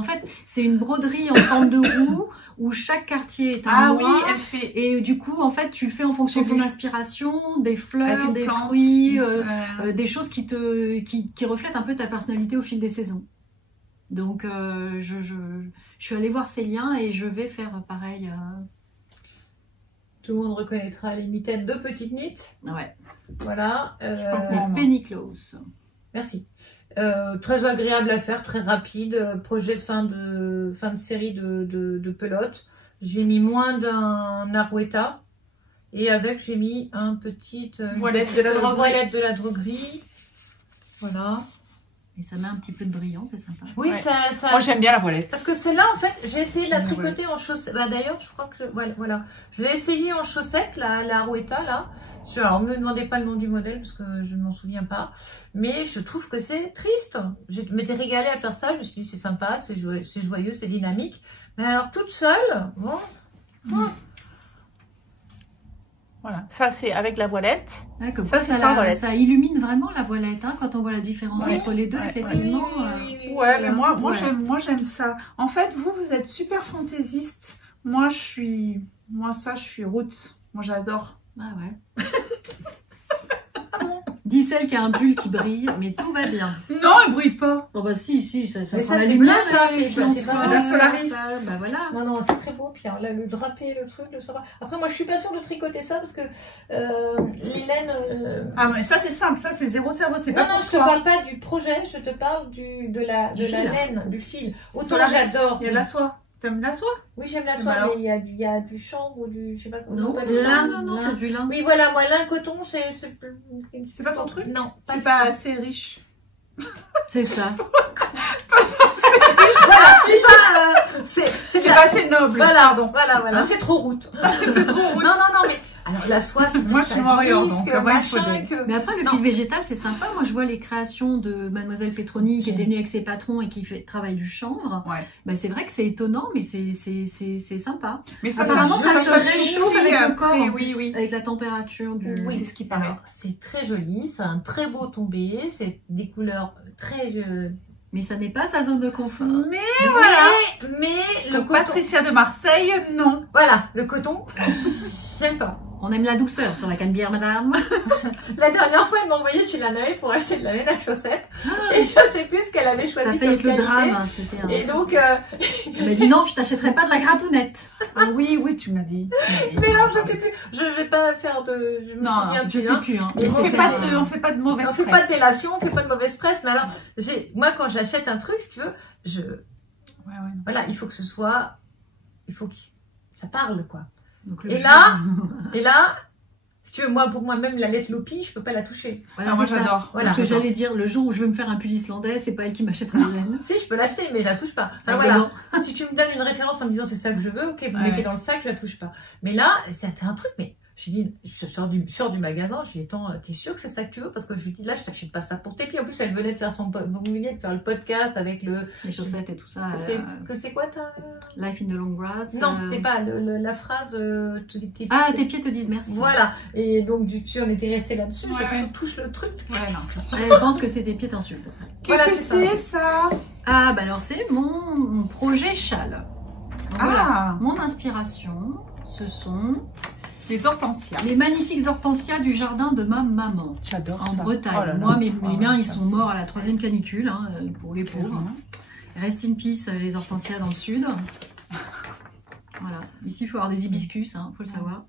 fait c'est une broderie en forme de roue où chaque quartier est un noir. Oui, elle fait. Et du coup en fait tu le fais en fonction de ton inspiration, des fleurs, des fruits, des choses qui reflètent un peu ta personnalité au fil des saisons. Donc je suis allée voir ces liens et je vais faire pareil. Tout le monde reconnaîtra les mitaines de Petite Knit. Ouais. Voilà. Penny Close. Merci. Très agréable à faire, très rapide. Projet fin de série de pelote. J'ai mis moins d'un Arouetta. Et avec, j'ai mis une petite voilette de la droguerie. Voilà. Et ça met un petit peu de brillant, c'est sympa. Oui, ouais. ça... Moi, j'aime bien la voilette. Parce que celle-là, en fait, j'ai essayé de la tricoter en chaussette. Bah, d'ailleurs, je crois que... Voilà. Je l'ai essayé en chaussette, la Arouetta, là. Alors, ne me demandez pas le nom du modèle, parce que je ne m'en souviens pas. Mais je trouve que c'est triste. Je m'étais régalée à faire ça. Je me suis dit, c'est sympa, c'est joyeux, c'est dynamique. Mais alors, toute seule, bon... Voilà, ça c'est avec la voilette. Ouais, comme ça illumine vraiment la voilette, hein, quand on voit la différence entre les deux, effectivement. Mais moi j'aime ça. En fait, vous êtes super fantaisiste. Moi je suis roots. Moi j'adore. Ah ouais. Dit celle qui a un pull qui brille, mais tout va bien. Non, il brille pas. Bon bah si, ça Mais prend ça, la c'est lumière, bien, ça, les c'est filles pas- en c'est pas- soie, c'est la Solaris. Bah voilà. Non, c'est très beau. Puis alors, là, le drapé, le truc, le savoir. Après, moi, je suis pas sûre de tricoter ça parce que les laines. Ah, mais ça, c'est simple. Ça, c'est zéro cerveau. C'est pas Non, pour je te toi. parle pas du projet, je te parle de la fil. laine, du fil. Autant Solaris, j'adore. Il y a de la soie. T'aimes la soie? Oui, j'aime la Eh soie, ben alors. mais il y a du chanvre ou du. Je sais pas comment. Non, pas du lin, chanvre, non, lin. c'est du lin. Oui, voilà, moi, lin coton, c'est. C'est pas ton truc? Non, C'est du pas tout. assez riche. C'est ça. Voilà, c'est C'est pas. pas assez noble. Voilà, voilà, c'est trop route. C'est trop route. Non, mais. Alors, la soie, c'est Moi, je suis Montréal, donc moi, il faut machin, des- que. Mais après, le Non. fil végétal, c'est sympa. Moi, je vois les créations de Mademoiselle Petroni qui était venue avec ses patrons et qui travaille du chanvre. Ouais. Bah, c'est vrai que c'est étonnant, mais c'est sympa. Mais ça, Apparemment, ça se réchauffe avec le après, corps, en oui, plus, oui. avec la température du... Oui. C'est ce qui paraît. Alors, c'est très joli, c'est un très beau tombé, c'est des couleurs très. Mais ça n'est pas sa zone de confort. Mais voilà. Mais le Donc, coton. Patricia de Marseille, non. Voilà, le coton, j'aime pas. On aime la douceur sur la canebière, madame. La dernière fois, elle m'a envoyé chez la Naë pour acheter de la laine à chaussettes. Et je sais plus ce qu'elle avait choisi Ça fait comme être le qualité. drame. Hein, c'était un... Et donc, Elle m'a dit non, je t'achèterai pas de la gratounette. Ah oui, oui, tu m'as dit. mais non, je sais plus. Je vais pas faire de. Je me Non, souviens Je plus. sais hein. plus. Hein. Mais On c'est fait ça. pas de mauvaise On fait pas de délation, on fait pas de mauvaise presse. Mais alors, moi, quand j'achète un truc, si tu veux, Ouais, ouais. voilà, il faut que ce soit. Il faut que ça parle, quoi. Donc, le Et jus- là, si tu veux, moi, pour moi, même la lettre Lopi, je peux pas la toucher. Voilà, Ah, moi, c'est ça. j'adore. Voilà. Parce que j'allais dire, le jour où je veux me faire un pull islandais, c'est pas elle qui m'achètera la laine. Si, je peux l'acheter, mais je la touche pas. Enfin, Ah, voilà. non. Si tu me donnes une référence en me disant c'est ça que je veux, ok, vous Ouais, mettez ouais. dans le sac, je la touche pas. Mais là, c'était un truc, mais je lui dis, je sors du magasin, je lui dis, attends, t'es sûr que c'est ça que tu veux? Parce que je lui dis, là, je t'achète pas ça pour tes pieds. En plus, elle venait de faire le podcast avec le. Les chaussettes et tout ça. C'est quoi ta. Life in the long grass. Non, c'est pas la phrase. Tous les petits Ah, pieds. tes pieds te disent merci. Voilà. Et donc, du dessus, on était resté là-dessus. Ouais, Je ouais. touche le truc. Ouais, non, c'est sûr. Elle pense que c'est tes pieds t'insultent. Voilà, Qu'est-ce c'est que c'est ça? Ah, bah alors c'est mon projet châle. Donc, voilà. Ah, Mon inspiration, ce sont les hortensias. les magnifiques hortensias du jardin de ma maman J'adore en ça. Bretagne. Oh là là. Moi, mes Ah ouais, miens, ils ça, sont c'est- morts à la 3e canicule, hein, pour les pauvres. Vraiment. Rest in peace, les hortensias dans le sud. Voilà. Ici, il faut avoir des hibiscus, hein, faut le savoir.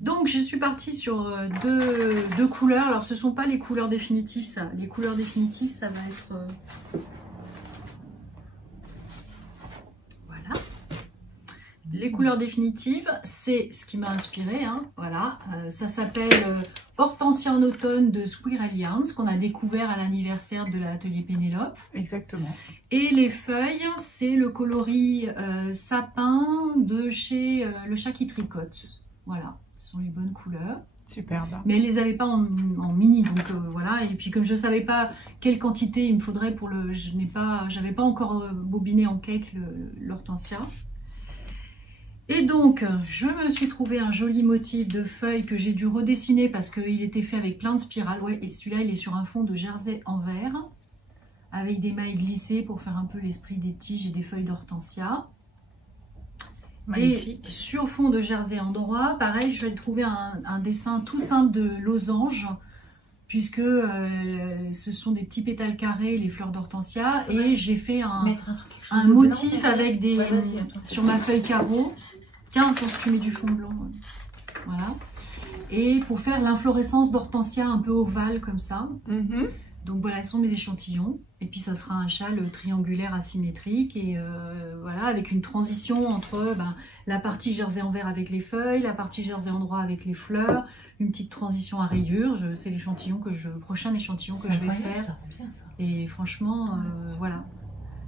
Donc, je suis partie sur deux couleurs. Alors, ce ne sont pas les couleurs définitives, ça. Les couleurs définitives, ça va être... Voilà. Les couleurs définitives, c'est ce qui m'a inspiré. Hein. Voilà. Ça s'appelle Hortensia en automne de Squirrel Yarns, qu'on a découvert à l'anniversaire de l'atelier Pénélope. Exactement. Et les feuilles, c'est le coloris sapin de chez Le Chat qui tricote. Voilà, ce sont les bonnes couleurs. Superbe. Mais elles les avaient pas en mini, donc voilà. Et puis comme je savais pas quelle quantité il me faudrait pour le... J'avais pas encore bobiné en cake l'hortensia. Et donc, je me suis trouvé un joli motif de feuilles que j'ai dû redessiner parce qu'il était fait avec plein de spirales. Ouais, et celui-là, il est sur un fond de jersey en verre, avec des mailles glissées pour faire un peu l'esprit des tiges et des feuilles d'hortensia. Magnifique. Et sur fond de jersey en droit, pareil, je vais trouver un dessin tout simple de losange, puisque ce sont des petits pétales carrés, les fleurs d'hortensia, et j'ai fait un motif avec des sur ma feuille carreau. Tiens, quand tu mets du fond blanc, voilà. Et pour faire l'inflorescence d'hortensia un peu ovale comme ça. Mhm. Donc voilà, ce sont mes échantillons. Et puis ça sera un châle triangulaire asymétrique et voilà, avec une transition entre la partie jersey en vert avec les feuilles, la partie jersey en droit avec les fleurs, une petite transition à rayures. C'est l'échantillon prochain échantillon que je vais faire. Ça rend bien, ça. Et franchement, voilà.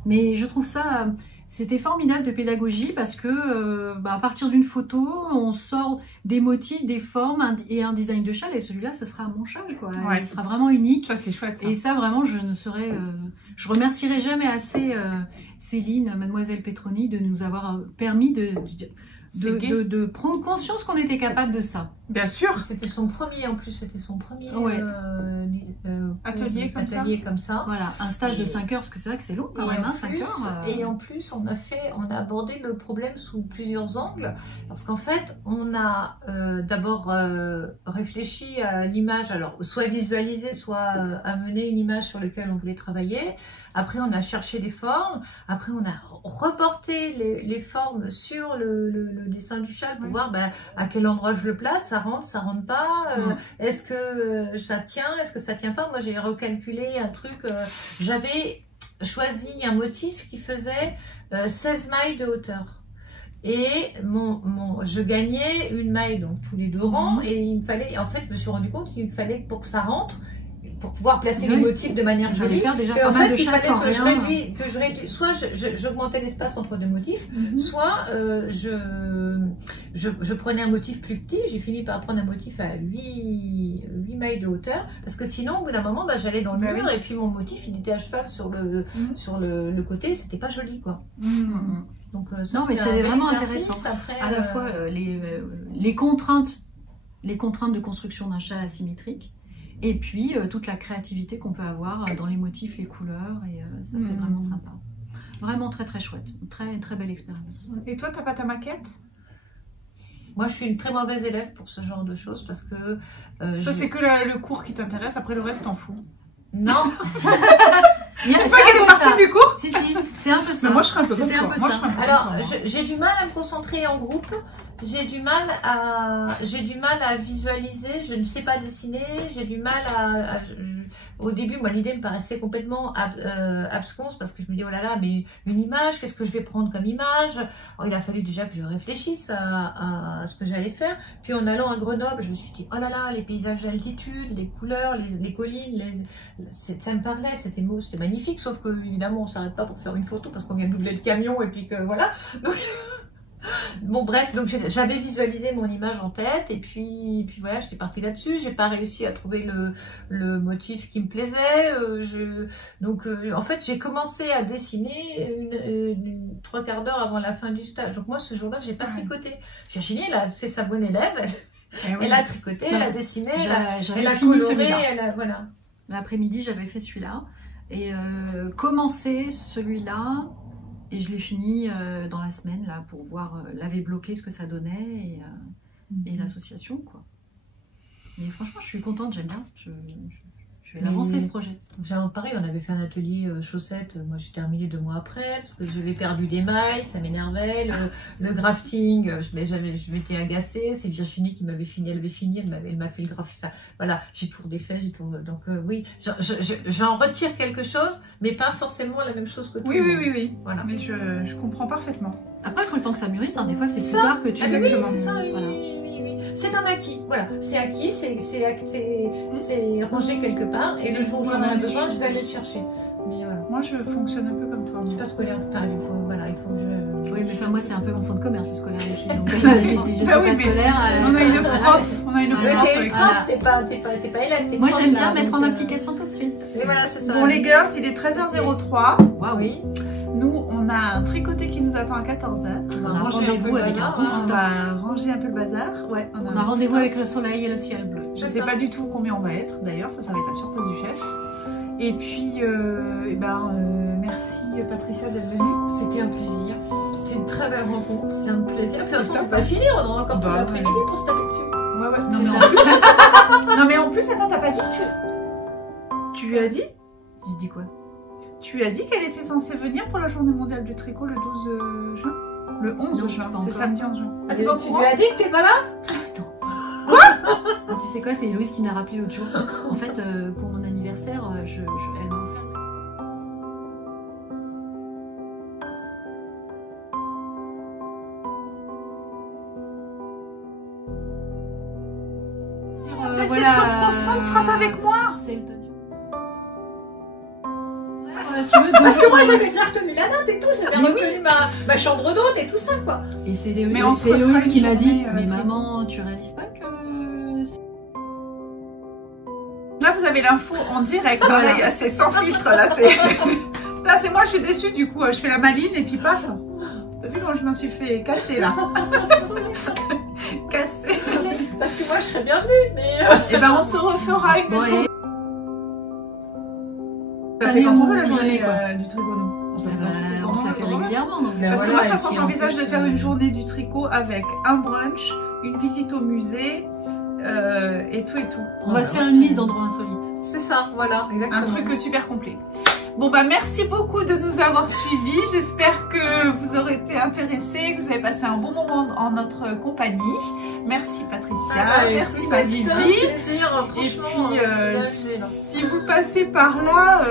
Mais je trouve ça, c'était formidable de pédagogie parce que à partir d'une photo, on sort des motifs, des formes et un design de châle. Et celui-là, ce sera mon châle, quoi. Ouais. Il sera vraiment unique. Ça, c'est chouette. Ça. Et ça, vraiment, je remercierai jamais assez Céline, Mademoiselle Petroni, de nous avoir permis de prendre conscience qu'on était capable de ça. Bien sûr. C'était son premier, en plus, c'était son premier atelier comme ça. Voilà, un stage de 5 heures, parce que c'est vrai que c'est long quand même, 5 heures. Et en plus, on a abordé le problème sous plusieurs angles, parce qu'en fait, on a d'abord réfléchi à l'image, alors soit visualiser, soit amener une image sur laquelle on voulait travailler. Après, on a cherché des formes. Après, on a reporté les formes sur le dessin du châle pour voir à quel endroit je le place. Ça rentre pas. Est-ce que ça tient? Est-ce que ça tient pas? Moi, j'ai recalculé un truc. J'avais choisi un motif qui faisait 16 mailles de hauteur. Et je gagnais une maille donc tous les 2 rangs. Et il me fallait, en fait, je me suis rendu compte qu'il me fallait pour que ça rentre, pour pouvoir placer les motifs de manière jolie, faire déjà en pas mal fait, de il fallait sans que rien. je réduise, soit j'augmentais l'espace entre 2 motifs, soit je prenais un motif plus petit. J'ai fini par prendre un motif à 8 mailles de hauteur, parce que sinon, au bout d'un moment, j'allais dans le mur, et puis mon motif, il était à cheval sur le côté, c'était pas joli, quoi. Donc, ça, non, mais c'est vraiment intéressant. Après, à la fois les contraintes de construction d'un châle asymétrique, et puis toute la créativité qu'on peut avoir dans les motifs, les couleurs, et ça c'est vraiment sympa. Vraiment très très chouette, très très belle expérience. Et toi, t'as pas ta maquette? Moi, je suis une très mauvaise élève pour ce genre de choses, parce que... toi, c'est que le cours qui t'intéresse, après le reste, t'en fous. Non. C'est pas qu'elle est partie du cours? Si, c'est un peu ça. Mais moi, je serais un peu comme toi. Alors, j'ai du mal à me concentrer en groupe. J'ai du mal à visualiser. Je ne sais pas dessiner. J'ai du mal au début, moi, l'idée me paraissait complètement absconce, parce que je me dis, oh là là, mais une image, qu'est-ce que je vais prendre comme image? Alors, il a fallu déjà que je réfléchisse à ce que j'allais faire. Puis en allant à Grenoble, je me suis dit, oh là là, les paysages d'altitude, les couleurs, les collines, ça me parlait, c'était beau, c'était magnifique, sauf que évidemment, on s'arrête pas pour faire une photo parce qu'on vient de doubler le camion et puis que voilà. Donc, bon, bref, donc j'avais visualisé mon image en tête, et puis voilà, j'étais partie là-dessus. J'ai pas réussi à trouver le motif qui me plaisait. Donc en fait, j'ai commencé à dessiner 3/4 d'heure avant la fin du stage. Donc moi, ce jour-là, j'ai pas tricoté. Virginie, elle a fait sa bonne élève. Elle a tricoté, elle a dessiné, elle a coloré, voilà. L'après-midi, j'avais fait celui-là, et commencé celui-là. Et je l'ai fini dans la semaine, là, pour voir l'AV bloqué, ce que ça donnait, et l'association, quoi. Mais franchement, je suis contente, j'aime bien. Je vais l'avancer, ce projet. Pareil, on avait fait un atelier chaussettes. Moi, j'ai terminé 2 mois après, parce que j'avais perdu des mailles, ça m'énervait. Le grafting, je m'étais agacée. C'est Virginie qui m'avait fini, elle m'a fait le graphique. Enfin, voilà, j'ai tout redéfait, donc oui, j'en retire quelque chose, mais pas forcément la même chose que tout le monde. Oui. Voilà. Mais je comprends parfement. Après, il faut le temps que ça mûrisse, hein. Des fois, c'est plus tard que tu... Ah, oui, c'est ça, oui. C'est un acquis, voilà. C'est acquis, c'est rangé quelque part, et le jour où j'en aurai besoin, je vais aller le chercher. Mais voilà. Moi, je fonctionne un peu comme toi. Je suis pas scolaire, pareil, il faut que je... Oui, mais enfin, moi, c'est un peu mon fond de commerce, le scolaire, les filles. Donc, si je suis pas scolaire... On a une prof. T'es une prof, t'es pas élève, t'es moi, prof. j'aime bien mettre en application tout de suite. Et voilà, c'est ça. Bon, les girls, il est 13h03. Waouh. Oui. Nous, on a un tricoté qui nous attend à 14h. On a rendez-vous avec un On va ranger un peu le bazar. Ouais, on a rendez-vous avec le soleil et le ciel bleu. Je sais pas du tout combien on va être, d'ailleurs, ça va être la surprise du chef. Et puis, merci Patricia d'être venue. C'était un plaisir. C'était une très belle rencontre. C'était un plaisir. Puis c'est pas fini, on aura encore tout l'après-midi pour se taper dessus. Ouais. Non, mais en plus, attends, t'as pas dit tu lui as dit? J'ai dit quoi? Tu lui as dit qu'elle était censée venir pour la journée mondiale du tricot le 12 juin? Le 11 juin, c'est samedi 11 juin. Tu lui as dit que t'es pas là? Attends. Quoi? Tu sais quoi, c'est Héloïse qui m'a rappelé l'autre jour. En fait, pour mon anniversaire, elle m'a offert... Déception profonde, sera pas avec moi. C'est le temps. Parce que moi j'avais déjà retenu la date et tout, j'avais retenu ma chambre d'hôte et tout ça, quoi. Et c'est Héloïse qui m'a dit, mais maman, tu réalises pas que... Là vous avez l'info en direct, voilà. C'est sans filtre, là c'est moi, je suis déçue du coup, je fais la maline et puis paf. T'as vu comment je me suis fait casser là? Casser. Parce que moi, je serais bienvenue, mais... Et ben on se refera une journée. Ça fait quand on veut la journée journée du tricot, nous. On se la fait régulièrement. Donc. Parce que moi, de toute façon, j'envisage de faire une journée du tricot avec un brunch, une visite au musée et tout et tout. On va se faire une liste d'endroits insolites. C'est ça, voilà, exactement. Un truc super complet. Bon bah merci beaucoup de nous avoir suivis. J'espère que vous aurez été intéressés, que vous avez passé un bon moment en notre compagnie. Merci Patricia, merci Vasilvi. Et puis si vous passez par là,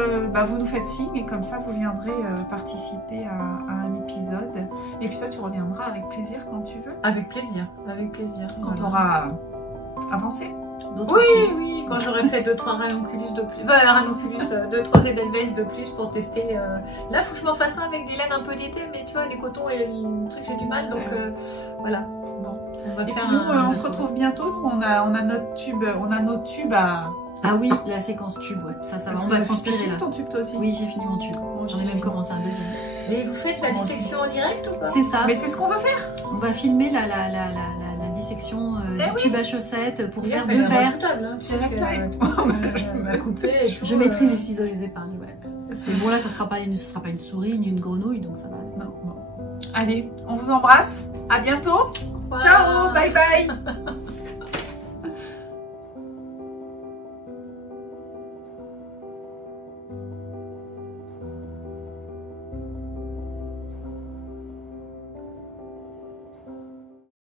vous nous faites signe et comme ça vous viendrez participer à un épisode. Et puis toi tu reviendras avec plaisir quand tu veux. Avec plaisir, avec plaisir. Quand tu auras avancé. Oui, quand j'aurai fait 2-3 ranunculus de plus, 2-3 Edelweiss de plus pour tester. Là, il faut que je m'en fasse un avec des laines un peu d'été, mais tu vois, les cotons et le truc, j'ai du mal, donc voilà. Bon, on va et faire puis nous, on se retrouve bientôt. Nous, on a notre tube, nos tubes à. Ah oui, la séquence tube, ouais. Ça va. On va transpirer là. Ton tube toi aussi. Oui, j'ai fini mon tube. J'en ai même commencé un deuxième. Et vous faites la dissection en direct ou pas? C'est ça. Mais c'est ce qu'on va faire. On va filmer la dissection du tube à chaussettes pour faire 2 paires. C'est la taille. On va couper. Je maîtrise les ciseaux, les épargnes, ouais. Mais bon là, ce sera pas une souris ni une grenouille, donc ça va. Non, bon. Allez, on vous embrasse. À bientôt. Wow. Ciao, bye bye.